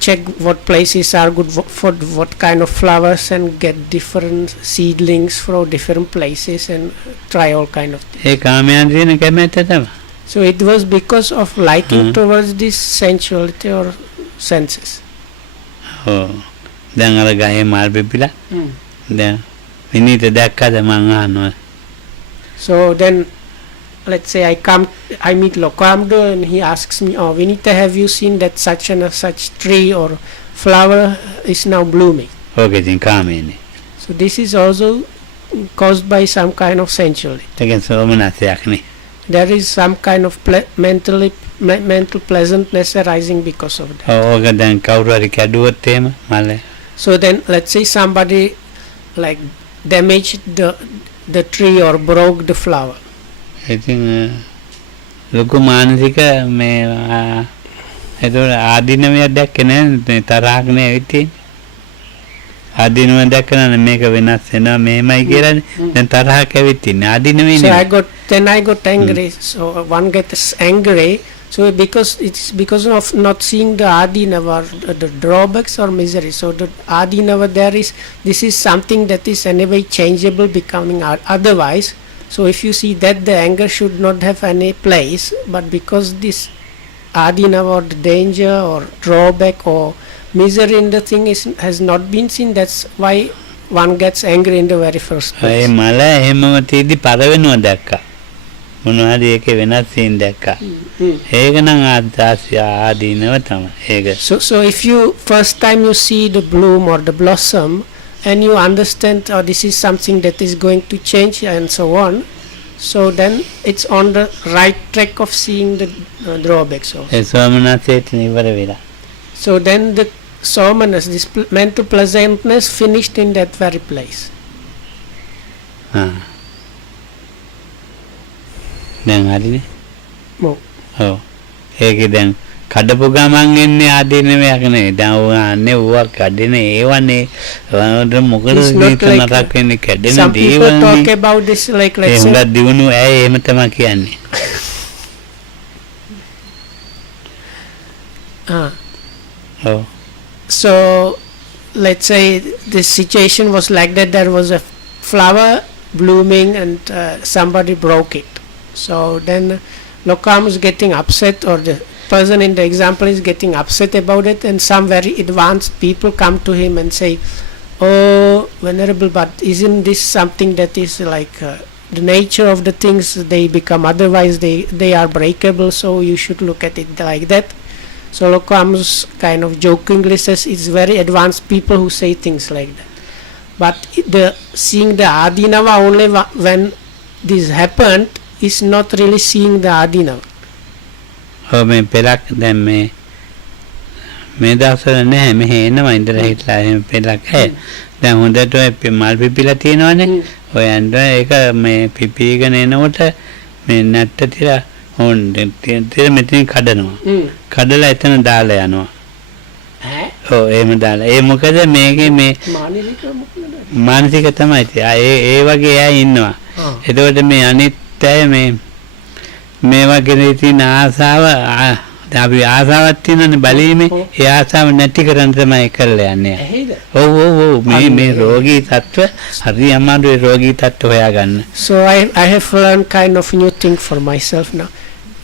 check what places are good for what kind of flowers and get different seedlings from different places and try all kind of things. ඒ කාමයන් දින කැමැත්ත තමයි So it was because of liking towards this sensuality or senses. ඔව් දැන් අර ගහේ මල් පිපිලා දැන් විනීත දැක්කද මං අහනවා So then let's say I meet Lokamdo and he asks me, oh Vinita, have you seen that such and such tree or flower is now blooming? ඕක ඉතින් කාමයනේ So this is also caused by some kind of sensuality. ඒකෙන් සෝමනස්සයක් නේ There is some kind of mental pleasantness arising because of that. ඕක දැන් කවුරු හරි කැඩුවොත් එහෙම මල So then let's say somebody like damaged the tree or broke the flower. ඉතින් ලොකු මානසික මේ ඒතකොට ආදීනවයක් දැක්කේ නැහැ තරහක් නේ ඇවිත් ආදීනව දැක්කම මේක වෙනස් වෙනවා මෙහෙමයි කියලානේ දැන් තරහක් ඇවිත් ඉන්නේ ආදීනවේ So නේ I got angry. So one gets angry So because it's because of not seeing the adinava, the drawbacks or misery. So the adinava there is, this is something that is anyway changeable, becoming otherwise. So if you see that the anger should not have any place, but because this adinava or the danger or drawback or misery in the thing has not been seen, that's why one gets angry in the very first A place. මල එහෙමම තීදි පර වෙනවා දැක්කා. මොනවාද ඒකේ වෙනස් scene දැක්කා. ඒක නම් ආදීනව තමයි. ඒක. So if you first time you see the bloom or the blossom and you understand, oh, this is something that is going to change and so on, so then it's on the right track of seeing the drawbacks also. ඒ සෝමනාථයට ඉවර වෙලා. So then the somaness, this mental pleasantness finished in that very place. දැන් හරිනේ. ඔව්. ඔව්. ඒකේ දැන් කඩපු ගමන් එන්නේ ආදීනවයක් නෙවෙයි. දැන් ඔයන්නේ ඌවා කඩන ඒවනේ. මොකද It's not ජීවිත like- නරක වෙන්නේ කැඩෙන Some people දේවල්. talk about this like, A let's say, හුඟක් දිනුන ඇයි එහෙම තමයි කියන්නේ. ඔව්. so let's say the situation was like that, there was a flower blooming and somebody broke it. So then Lokam is getting upset, or the person in the example is getting upset about it, and some very advanced people come to him and say, oh venerable, but isn't this something that is like the nature of the things, they become otherwise, they are breakable, so you should look at it like that. So Lokam's kind of jokingly says it's very advanced people who say things like that. But the seeing the adinava only when this happened is not really seeing the adinava. ඔව් මේ පෙරක් දැන් මේ දවස්වල නැහැ මෙහෙ එනවා ඉඳලා හිටලා එහෙම පෙරක් හැ. දැන් හොඳට ඔය මල් පිපිලා තියෙනවනේ. ඔය යන්න ඒක මේ පිපිගෙන එනකොට මේ නැට්ට තියලා හොන් තියලා මෙතනින් කඩනවා. කඩලා එතන දාලා යනවා. ඔව් එහෙම දාලා. ඒ මොකද මේකේ මේ මානසික තමයි. ඒ වගේ අය ඉන්නවා. එතකොට මේ අනිත් අය මේ වගේ තියෙන ආසාව අපි ආසාවක් තියෙනනේ බලීමේ ඒ ආසාව නැති කරන් තමයි කරලා යන්නේ. ඔව් මේ රෝගී තත්ත්ව හරි අමාරුයි රෝගී තත්ත්ව හොයාගන්න. So I have learned kind of new thing for myself now.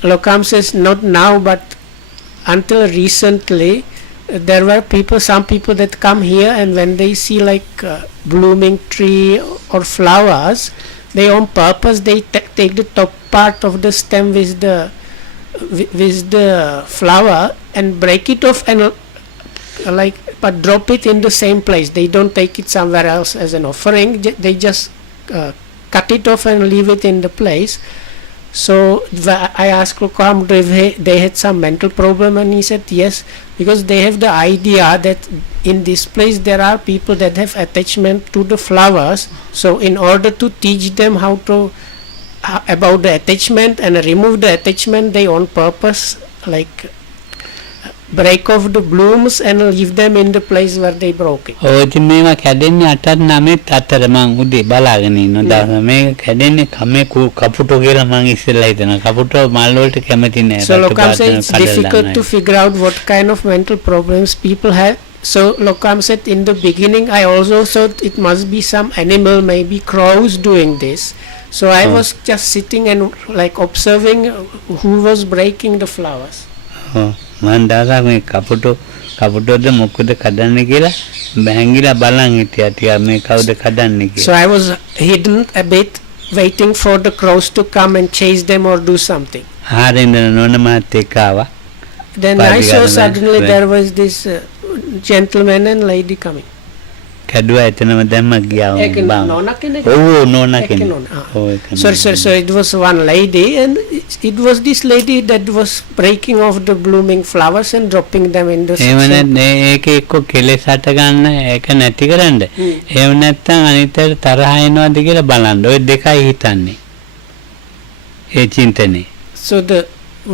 Lokam says not now, but until recently there were some people that come here, and when they see like blooming tree or flowers, they on purpose they take the top part of the stem with the flower and break it off and but drop it in the same place. They don't take it somewhere else as an offering. They just cut it off and leave it in the place. So I asked Lokam if they had some mental problem, and he said yes, because they have the idea that in this place there are people that have attachment to the flowers. So in order to teach them how to about the attachment and remove the attachment, they on purpose like break off the blooms and leave them in the place where they broke it. ඔය ඉතින් මේවා කැඩෙන්නේ 8-9 අතර මං උදේ බලාගෙන ඉන්නවා. මේක කැඩෙන්නේ කමේ කපුටෝ කියලා මං ඉස්සෙල්ලා හිතනවා. කපුටෝ මල් වලට කැමති නෑ. So Lokam said it's difficult to figure out what kind of mental problems people have. So Lokam said in the beginning I also thought it must be some animal, maybe crows doing this. So I was just sitting and like observing who was breaking the flowers. මන් දාලා මේ කපුටෝද මොකද කඩන්නේ කියලා බැංගිලා බලන් හිටියා. ටිකක් මේ කවුද කඩන්නේ කියලා. So I was hidden a bit, waiting for the crows to come and chase them or do something. ආරෙන්ද නෝන මාත් එක්ක ආවා. Then I saw suddenly there was this gentleman and lady coming. කැඩුවා එතනම දැම්ම ගියා. Nona කෙනෙක්. ඔව් නෝනා කෙනෙක්. ඔව් ඒක. Sorry, so it was one lady, and it was this lady that was breaking off the blooming flowers and dropping them in the එහෙම නැත්නම් ඒකේ එක්ක කෙලෙස් හට ගන්න ඒක නැති කරන්න. එහෙම නැත්නම් අනිතට තරහ එනවද කියලා බලන්න. ඔය දෙකයි හිතන්නේ. ඒ චින්තනේ. So the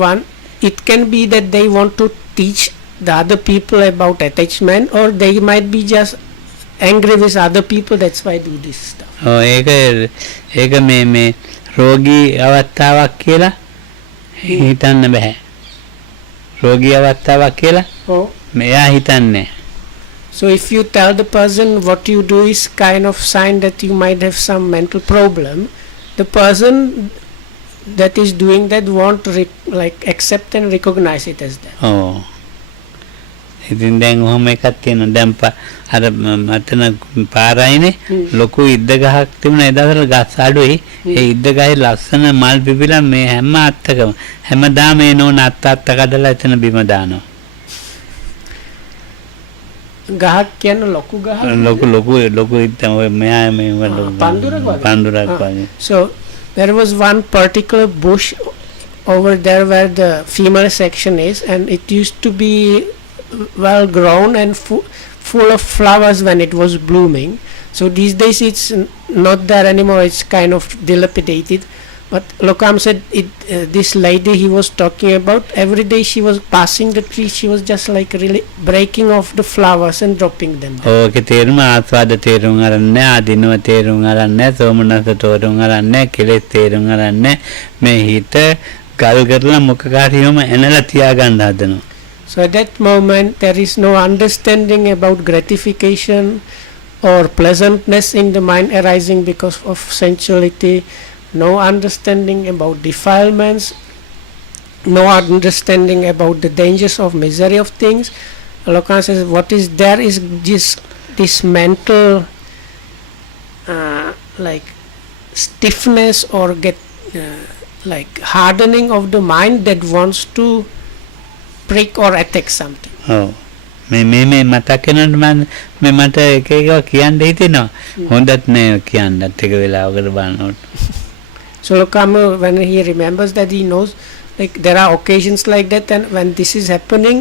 one, it can be that they want to teach the other people about attachment, or they might be just angry with other people, that's why do this stuff. ඔව් ඒක මේ රෝගී අවස්ථාවක් කියලා හිතන්න බෑ. රෝගී අවස්ථාවක් කියලා Oh. මෙයා හිතන්නේ. So if you tell the person what you do is kind of sign that you might have some mental problem, the person that is doing that won't like accept and recognize it as that. ඔව්. ඉතින් දැන් ඔහොම එකක් තියෙනවා. දැන් අර මතන පාරයිනේ ලොකු ඉද්ද ගහක් තිබුණා ඒ දවස්වල ගස් අඩුයි. ඒ ඉද්ද ගහේ ලස්සන මල් පිපිලා මේ හැම අත්තකම හැමදාම මේ නෝන අත්ත කඩලා එතන බිම දානවා. ගහක් කියන්නේ ලොකු ගහක්. ලොකු ඉද්ද ඔය මෙයා මේ පඳුරක් වගේ. පඳුරක් වගේ. So there was one particular bush over there where the female section is, and it used to be well grown and full of flowers when it was blooming. So these days it's not there anymore, it's kind of dilapidated. But Lokam said this lady he was talking about, every day she was passing the tree, she was just like really breaking off the flowers and dropping them down. ඕකේ තේරුම ආස්වාද තේරුම් අරන්නේ ආදීනව තේරුම් අරන්නේ සෝමනස තේරුම් අරන්නේ කෙලෙස් තේරුම් අරන්නේ මේ හිත ගල් කරලා මොකකාරියම එනලා තියාගන්න හදනවා. So at that moment there is no understanding about gratification or pleasantness in the mind arising because of sensuality, no understanding about defilements, no understanding about the dangers of misery of things. Lokan says what is there is just this mental like stiffness or like hardening of the mind that wants to prick or attack something. ඔව්. මේ මතක් වෙනකොට මම මට එක එක කියන්න හිතෙනවා. හොඳත් නෑ කියන්නත් එක වෙලාවකට බලනකොට. So Lokama, when he remembers that, he knows like there are occasions like that, and when this is happening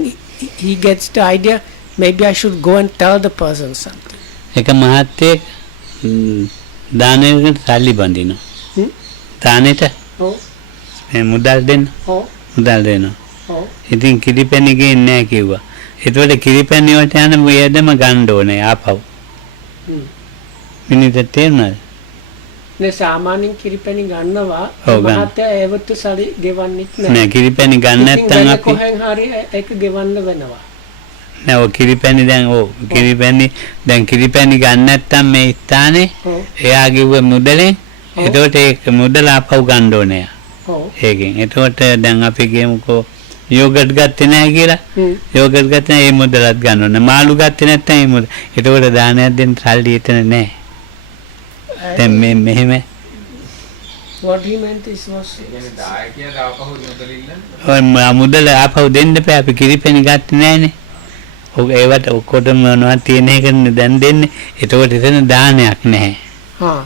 he gets the idea maybe I should go and tell the person something. එක මහත්තයෙක් දානෙකට සල්ලි බඳිනවා. දානෙට Oh. මේ මුදල් දෙන්න. Oh. මුදල් දෙනවා. Oh. ඉතින් කිරිපැණි ගේන්නේ නැහැ කිව්වා. ඒතකොට කිරිපැණි වලට යන වේදම ගන්න ඕනේ ආපහු. මිනිතට තේරුණාද? නේ සාමාන්‍යයෙන් කිරිපැණි ගන්නවා ඔව්, ගන්න. මහත්තයා ඒවට සල්ලි ගෙවන්නෙත් නැහැ. නෑ කිරිපැණි ගන්න නැත්නම් අපි කොහෙන් හරි ඒක ගෙවන්න වෙනවා. නෑ ඔය කිරිපැණි දැන් කිරිපැණි ගන්න නැත්නම් මේ ස්ථානේ ඔව්. එයා කිව්ව මුදලෙන් ඔව්. ඒතකොට ඒක මුදල ආපහු ගන්න ඕනේ. ඔව්. ඒකෙන් ඒතකොට දැන් අපි කියමුකෝ යෝගට් ගත්තේ නැහැ කියලා. යෝගට් ගත්තේ නැහැ ඒ මුදලත් ගන්න ඕනේ. මාළු ගත්තේ නැත්නම් ඒ මුදල. ඒතකොට දානයක් දෙන්න සල්ලි එතන නැහැ. දැන් මේ මෙහෙම What he meant is was කියන්නේ දායකයා ආපහු මුදල ඉල්ලන්නේ. ඔය මුදල ආපහු දෙන්න බෑ අපි කිරිපැණි ගත්තේ නැහනේ. ඔක ඒවට ඔක්කොටම මොනවද තියෙන එකනේ දැන් දෙන්නේ. ඒතකොට එතන දානයක් නැහැ.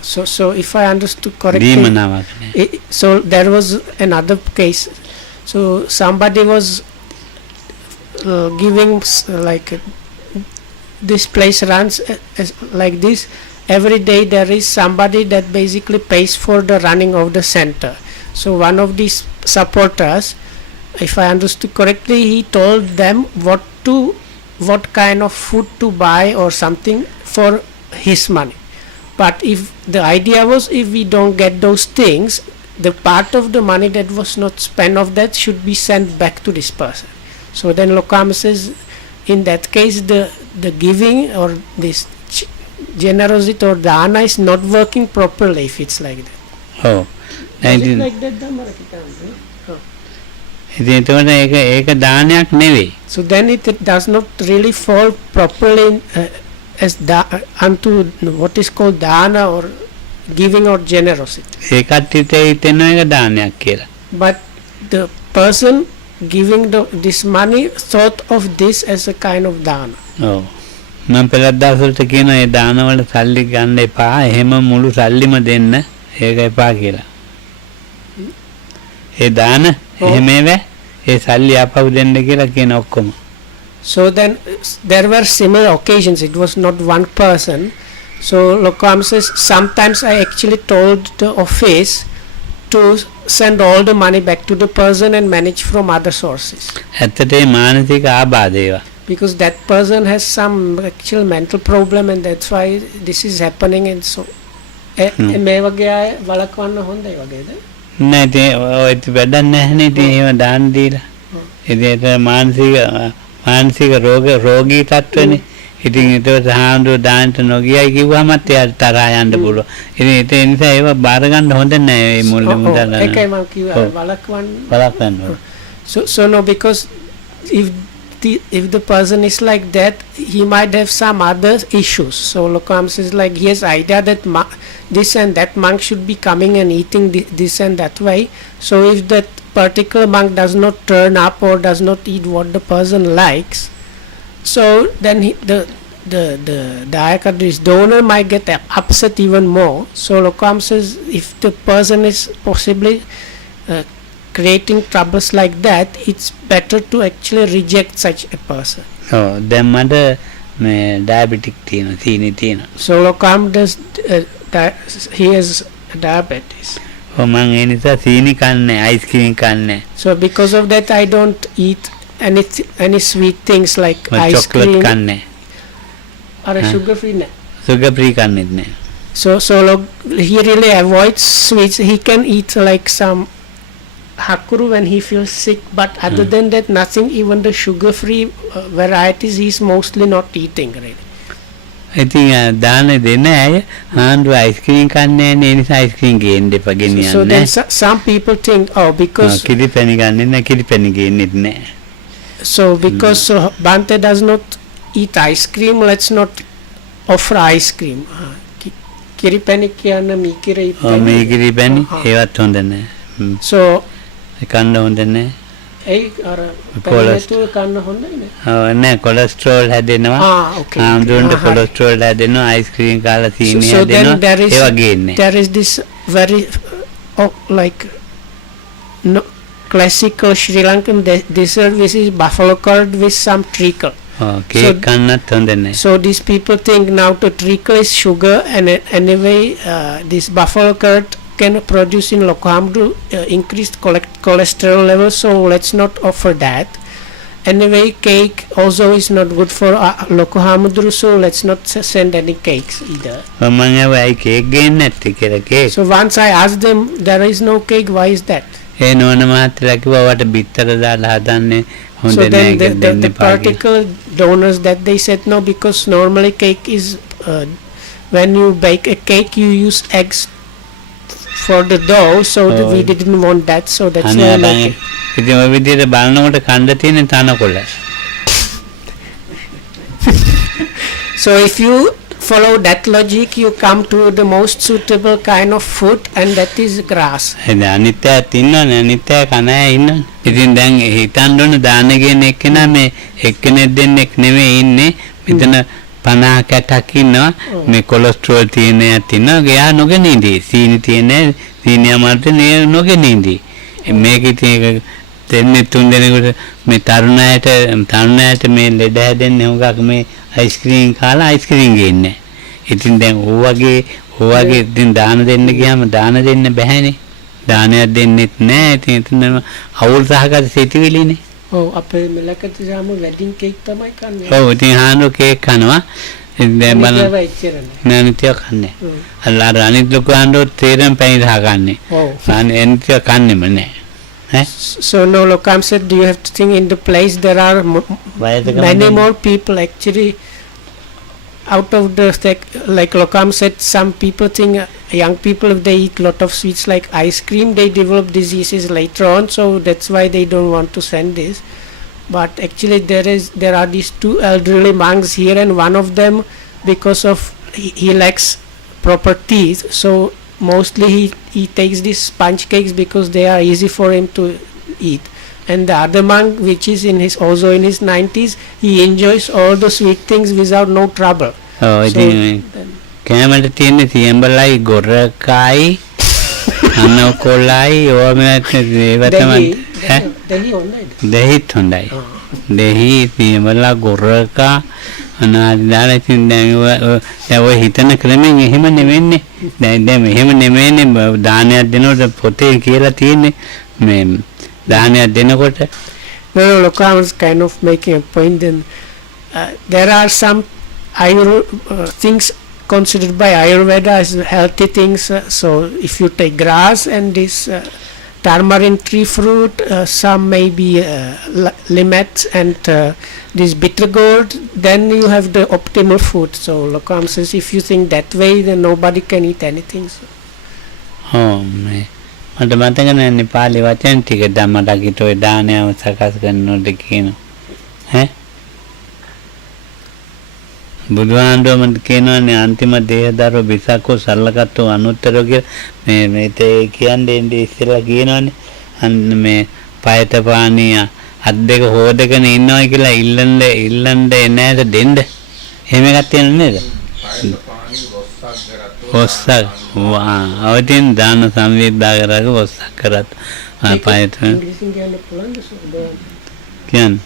So if I understood correctly, දීමනාවක් නැහැ. so there was another case. So somebody was giving like this place runs like this. Every day there is somebody that basically pays for the running of the center. So one of these supporters, if I understood correctly, he told them what kind of food to buy or something for his money. But if the idea was if we don't get those things, the part of the money that was not spent of that should be sent back to this person. So then Lokam says in that case the giving or this generosity or dana is not working properly if it's like that. ඔව්. Is it like that Dhammarakitana? ඉතින් එතකොට ඒක දානයක් නෙවෙයි. So then it does not really fall properly as unto what is called dana or giving or generosity. ඒකත් හිතෙනවා ඒක දානයක් කියලා. But the person giving this money thought of this as a kind of dana. ඔව්. මම පෙරත් දවසට කියනවා ඒ දානවල සල්ලි ගන්න එපා. එහෙම මුළු සල්ලිම දෙන්න. ඒක එපා කියලා. ඒ දාන එහෙම ඒ සල්ලි ආපහු දෙන්න කියලා කියන ඔක්කොම. So then there were similar occasions. It was not one person. So Lokam says sometimes I actually told the office to send all the money back to the person and manage from other sources. ඇත්තට ඒ මානසික ආබාධ ඒවා. Because that person has some actual mental problem and that's why this is happening and so මේ වගේ අය වළක්වන්න හොඳයි වගේද? නෑ ඉතින් ඔය වැඩක් නැහැනේ ඉතින් එහෙම දාන්න දීලා. ඉතින් ඒක මානසික රෝගී තත්ත්වනේ. ඉතින් ඒකට හාමුදුරුවෝ දාන්නට නොගියයි කිව්වමත් එයාට තරහා යන්න පුළුවන්. ඉතින් ඒ නිසා ඒව බාර ගන්න හොඳ නැහැ මේ මුදල්. ඒකයි මම කිව්වා වලක්වන්න. So no, because if the person is like that, he might have some other issues. So Lokam says like he has idea that this and that monk should be coming and eating this and that way. So if that particular monk does not turn up or does not eat what the person likes, so then the Dayaka, this donor, might get upset even more. So Lokam says if the person is possibly creating troubles like that, it's better to actually reject such a person. Oh, then mother diabetic tina. So Lokam does he has diabetes. Oh, man, any ice cream. So because of that, I don't eat any sweet things like ice chocolate cream or sugar free. Sugar free canne. So he really avoids sweets. He can eat like some hakuru when he feels sick, but other than that, nothing. Even the sugar free varieties, he's mostly not eating really. I think දාන දෙන අය ආන්දු ice cream කන්නේ නැහැ ඒ නිසා ice cream ගේන්න එපා ගෙනියන්න. So then some people think, oh, because කිරිපැණි ගන්නෙ නැහැ කිරිපැණි ගේන්නෙත් නැහැ. So because Bante does not eat ice cream, let's not offer ice cream. Kiripani කියන්න මීකිරි මීකිරිපැණි ඒවත් හොඳ නැහැ. So කන්න හොඳ නැහැ. ඒ අර කොලෙස්ටරෝල් කන්න හොඳයි නේ. ඔව් නෑ කොලෙස්ටරෝල් හැදෙනවා. okay. ආම්දුන්ට කොලෙස්ටරෝල් හැදෙනවා ice cream කාලා සීනි හැදෙනවා. ඒ වගේ ඉන්නේ. There is this very like no classical Sri Lankan dessert which is buffalo curd with some treacle. Okay, so these people think now the treacle is sugar, and anyway this buffalo curd can produce in Lokohamdu increased cholesterol level, so let's not offer that. Anyway, cake also is not good for Lokohamudru, so let's not send any cakes either. So once I asked them, there is no cake, why is that? So then the particular donors that they said no, because normally cake is when you bake a cake you use eggs for the dough, so we didn't want that, so that's why I So if you follow that logic, you come to the most suitable kind of food, and that is grass. ඉතින් දැන් හිතන්න ඕන දාන කියන එක්කෙනා මේ එක්කෙනෙක් දෙන්නෙක් නෙමෙයි ඉන්නේ මෙතන 50 60ක් ඉන්නවා මේ කොලෙස්ටරෝල් තියෙන ඇත් ඉන්නවා ගියා නොගෙනින්දී සීනි තියෙන සීනි අමාරුට නොගෙනින්දී මේක ඉතින් දෙන්නේ තුන් දෙනෙකුට මේ තරුණයට මේ ලෙඩ හැදෙන්නේ හුඟක් මේ අයිස්ක්‍රීම් කාලා අයිස්ක්‍රීම් ගේන්නේ ඉතින් දැන් ඕවගේ ඉතින් දාන දෙන්න ගියාම දාන දෙන්න බෑනේ දානයක් දෙන්නෙත් නැහැ ඉතින් එතන අවුල් සහගත සිතුවිලිනේ ඔව් අපේ මෙලකට ගියාම වෙඩින් කේක් තමයි කන්නේ ඔව් ඉතින් හානෝ කේක් කනවා ඉතින් දැන් බලන්න නෑ නිතිය කන්නේ අල්ලාර අනිත් ලොකු හානෝ තේරෙන් පැණි රහ කන්නේ ඔව් අනේ එනිතිය කන්නේම නෑ So no, Lokam said, do you have to think in the place there are many more people actually out of the like Lokam said, some people think young people, if they eat lot of sweets like ice cream, they develop diseases later on, so that's why they don't want to send this. But actually there are these two elderly monks here, and one of them, because of he lacks proper teeth, so mostly he takes these sponge cakes because they are easy for him to eat, and the other monk, which is also in his 90s, he enjoys all the sweet things without no trouble. Oh, කැමරට තියෙන තියඹලයි ගොරකයි අනකොලයි ඕමත් ඒව තමයි දෙහිත් හොඳයි දෙහි තියඹලා ගොරකා අනාදිදාලා ඉතින් දැන් ඔය හිතන ක්‍රමෙන් එහෙම නෙවෙන්නේ දැන් මෙහෙම නෙවෙන්නේ දානයක් දෙනකොට පොතේ කියලා තියෙන්නේ මේ දානයක් දෙනකොට No, look, I was kind of making a point then there are some things considered by Ayurveda as healthy things, so if you take grass and this tamarind tree fruit, some maybe limets and this bitter gourd, then you have the optimal food. So Lokam says if you think that way, then nobody can eat anything. So. මේ මට මතක නැහැ පාලි වචන ටික මට ඔය දානයව සකස් කරනකොට කියනවා ඈ බුදුහාමුදුරුවෝ මට කියනවානේ අන්තිම දේහදරුව විසක්කෝ සල්ලකට්ටෝ අනුත්තරෝ කියලා මේ කියන්නේ ඉන්නේ ඉස්සෙල්ලා කියනවානේ අන්න මේ පයත පානිය අත් දෙක හොදගෙන ඉන්නවා කියලා ඉල්ලන්න එනෑට දෙන්න එහෙම එකක් තියෙනව නේද ඔස්සක් අවදින් දාන සංවිධායකරක ඔස්සක් කරත් පයත කියන්නේ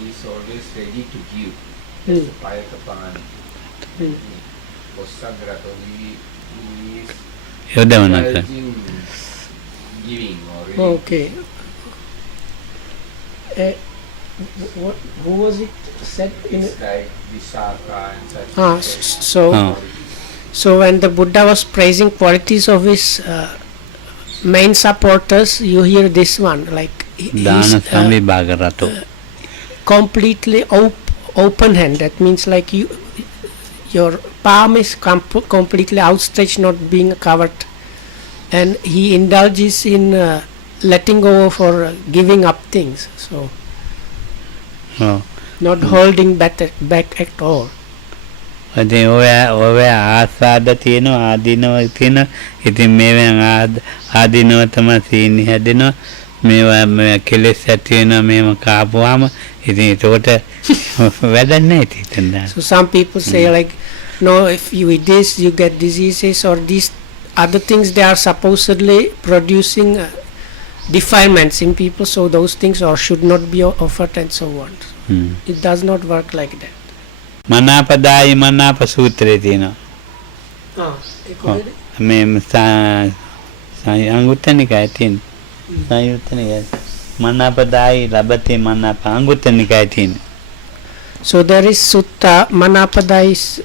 He's always ready to give. Payatapani. Ossagrato. He is යොදවන encouraging giving or really Okay. Who was it said in? it's like Visakha and such. So when the Buddha was praising qualities of his main supporters, you hear this one like දාන he's සංවිභාගරතෝ completely open hand. That means like your palm is completely outstretched, not being covered, and he indulges in letting go for giving up things. So not holding back at all. ඉතින් ඔය ආස්වාද තියෙනවා ආදීනව තියෙනවා ඉතින් මේවෙන් ආදීනව තමයි සීනි හැදෙනවා මේවා කෙලෙස් ඇති වෙනවා මේව කාපුවාම ඉතින් ඒකට වැඩක් නැහැ ඉතින්. So some people say like, no, if you eat this you get diseases or these other things, they are supposedly producing defilements in people, so those things or should not be offered and so on. It does not work like that. මනාපදායි මනාප සූත්‍රයේ තියෙනවා. මේ අංගුත්තනිකයි තියෙන. සංයුත්තනිකයි. මනාපදායි ලබතේ මනාප අංගුත්තනිකයි තියෙන. So there is sutta manapadai is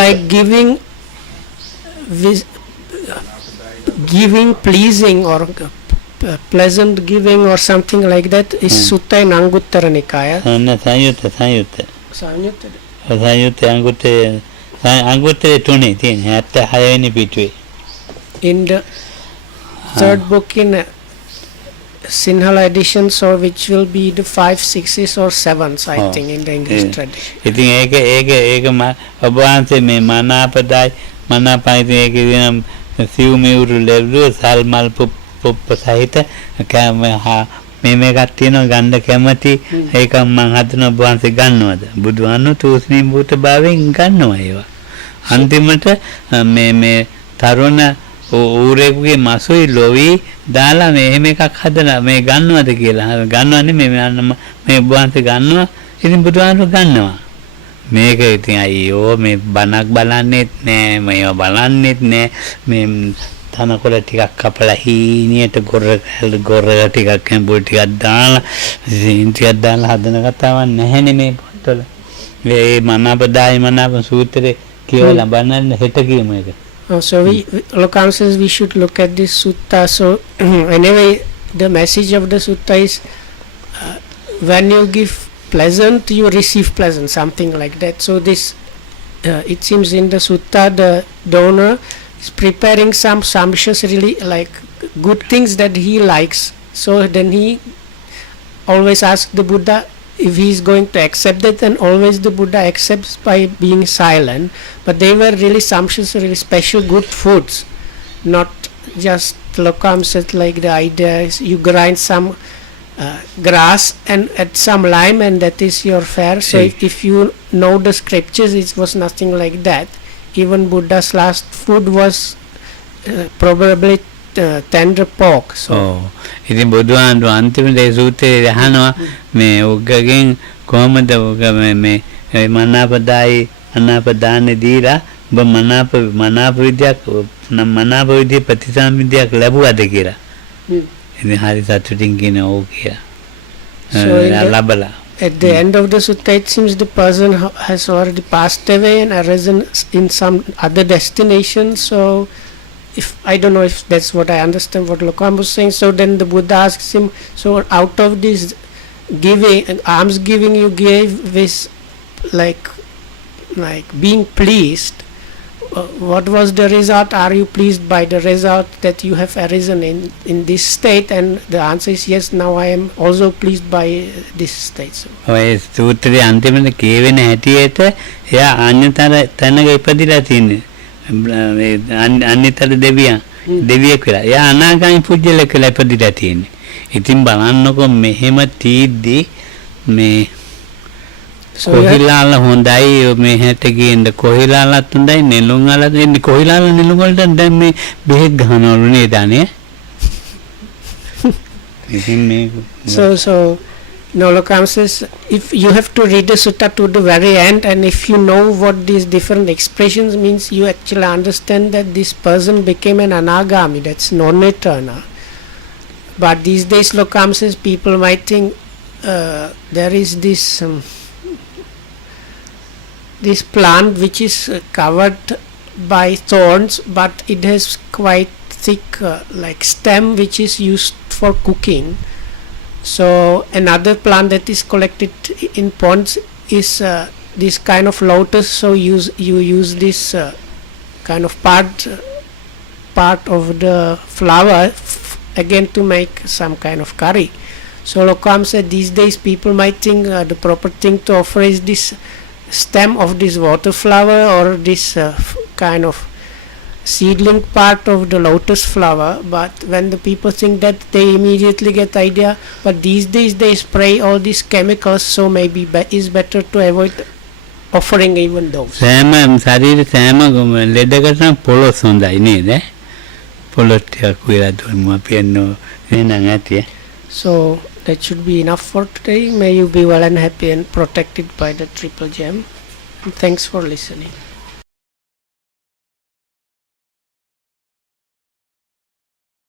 like giving pleasing or pleasant giving or something like that is sutta in Anguttara Nikaya. සංයුත්ත අංගුත්තරේ තුනේ තියෙන 76 වෙනි පිටුවේ. In the third book in Sinhala edition, so which will be the 5, 6s or 7s, I think, in the English tradition. ඉතින් ඒක ඔබ වහන්සේ මේ මනාපදායි මනාපයි ඒක කියන සිව්මියුරු ලැබුව සල්මල් පුප්ප සහිත මේකක් තියෙනවා ගන්න කැමති ඒක මම හදන ඔබ වහන්සේ ගන්නවද බුදුහාමුදුරුවෝ තූස්මී භූත භාවයෙන් ගන්නවා ඒවා අන්තිමට මේ තරුණ ඌරෙකුගේ මසුයි ලොවි දාලා මේ එහෙම එකක් හදලා මේ ගන්නවද කියලා ගන්නවන්නේ මේ ඔබ වහන්සේ ගන්නවා ඉතින් බුදුහාමුදුරුවෝ ගන්නවා මේක ඉතින් අයියෝ මේ බණක් බලන්නෙත් නෑ මේව බලන්නෙත් නෑ මේ තනකොළ ටිකක් කපලා හීනියට ගොර ටිකක් කැඹුල් ටිකක් දාලා සීන් ටිකක් දාලා හදන කතාවක් නැහැනේ මේ පොත්වල මේ මනාපදායි මනාප සූත්‍රේ කියලා බලන්න හෙට කියමු ඒක. So Lokam says we should look at this sutta. So anyway, the message of the sutta is when you give pleasant, you receive pleasant, something like that. So this, it seems in the sutta, the donor is preparing some sumptuous, really like good things that he likes. So then he always asks the Buddha if he is going to accept that, and always the Buddha accepts by being silent. But they were really sumptuous, really special good foods, not just Lokam said like the idea is you grind some grass and add some lime and that is your fare. So if you know the scriptures, it was nothing like that. Even Buddha's last food was probably tender pork. So ඉතින් බුදුහාමුදුරුවෝ අන්තිමට ඒ සූත්‍රයේ අහනවා මේ උගගෙන් කොහොමද උග මේ මනාපදායි අනාපදාන දීලා ඔබ මනාප විද්‍යාව ප්‍රතිසංවිද්‍යාවක් ලැබුවද කියලා. ඉතින් හරි සතුටින් කියන ඕ කියලා. ලැබලා. At the end of the sutta, it seems the person has already passed away and arisen in some other destination. So if I don't know if that's what I understand what Lokam was saying. So then the Buddha asks him, so out of this giving, alms giving you gave this like being pleased, what was the result? Are you pleased by the result that you have arisen in this state? And the answer is yes, now I am also pleased by this state. So ඔය සූත්‍රයේ අන්තිමට කියවෙන හැටියට එයා අන්‍යතර තැනක ඉපදිලා තින්නේ. අන්‍යතර දෙවියෙක් වෙලා. එයා අනාගාමී පුජ්‍යලෙක් වෙලා ඉපදිලා තියෙන්නේ. ඉතින් බලන්නකො මෙහෙම තීද්දි මේ කොහිලාල හොඳයි මෙහෙට ගින්න කොහිලාලත් හොඳයි නෙළුම් අලත් එන්නේ කොහිලාල නෙළුම් වලට දැන් මේ බෙහෙත් ගහනවලු නේද අනේ ඉතින් මේ so Nolokam says, if you have to read the sutta to the very end, and if you know what these different expressions means, you actually understand that this person became an anagami, that's non-eternal. But these days Lokam says people might think there is this this plant which is covered by thorns, but it has quite thick like stem which is used for cooking. So another plant that is collected in ponds is this kind of lotus. So you use this kind of part of the flower again to make some kind of curry. So Lokam said these days people might think the proper thing to offer is this stem of this water flower or this kind of seedling part of the lotus flower, but when the people think that, they immediately get idea, but these days they spray all these chemicals, so maybe is better to avoid offering even those. සෑම ශරීර සෑම ලෙඩකට පොළොස් හොඳයි නේද? පොළොස් ටිකක් වෙලා දුන්නා පියන්නෝ නේනම් ඇතිය. So that should be enough for today. May you be well and happy and protected by the triple gem. And thanks for listening.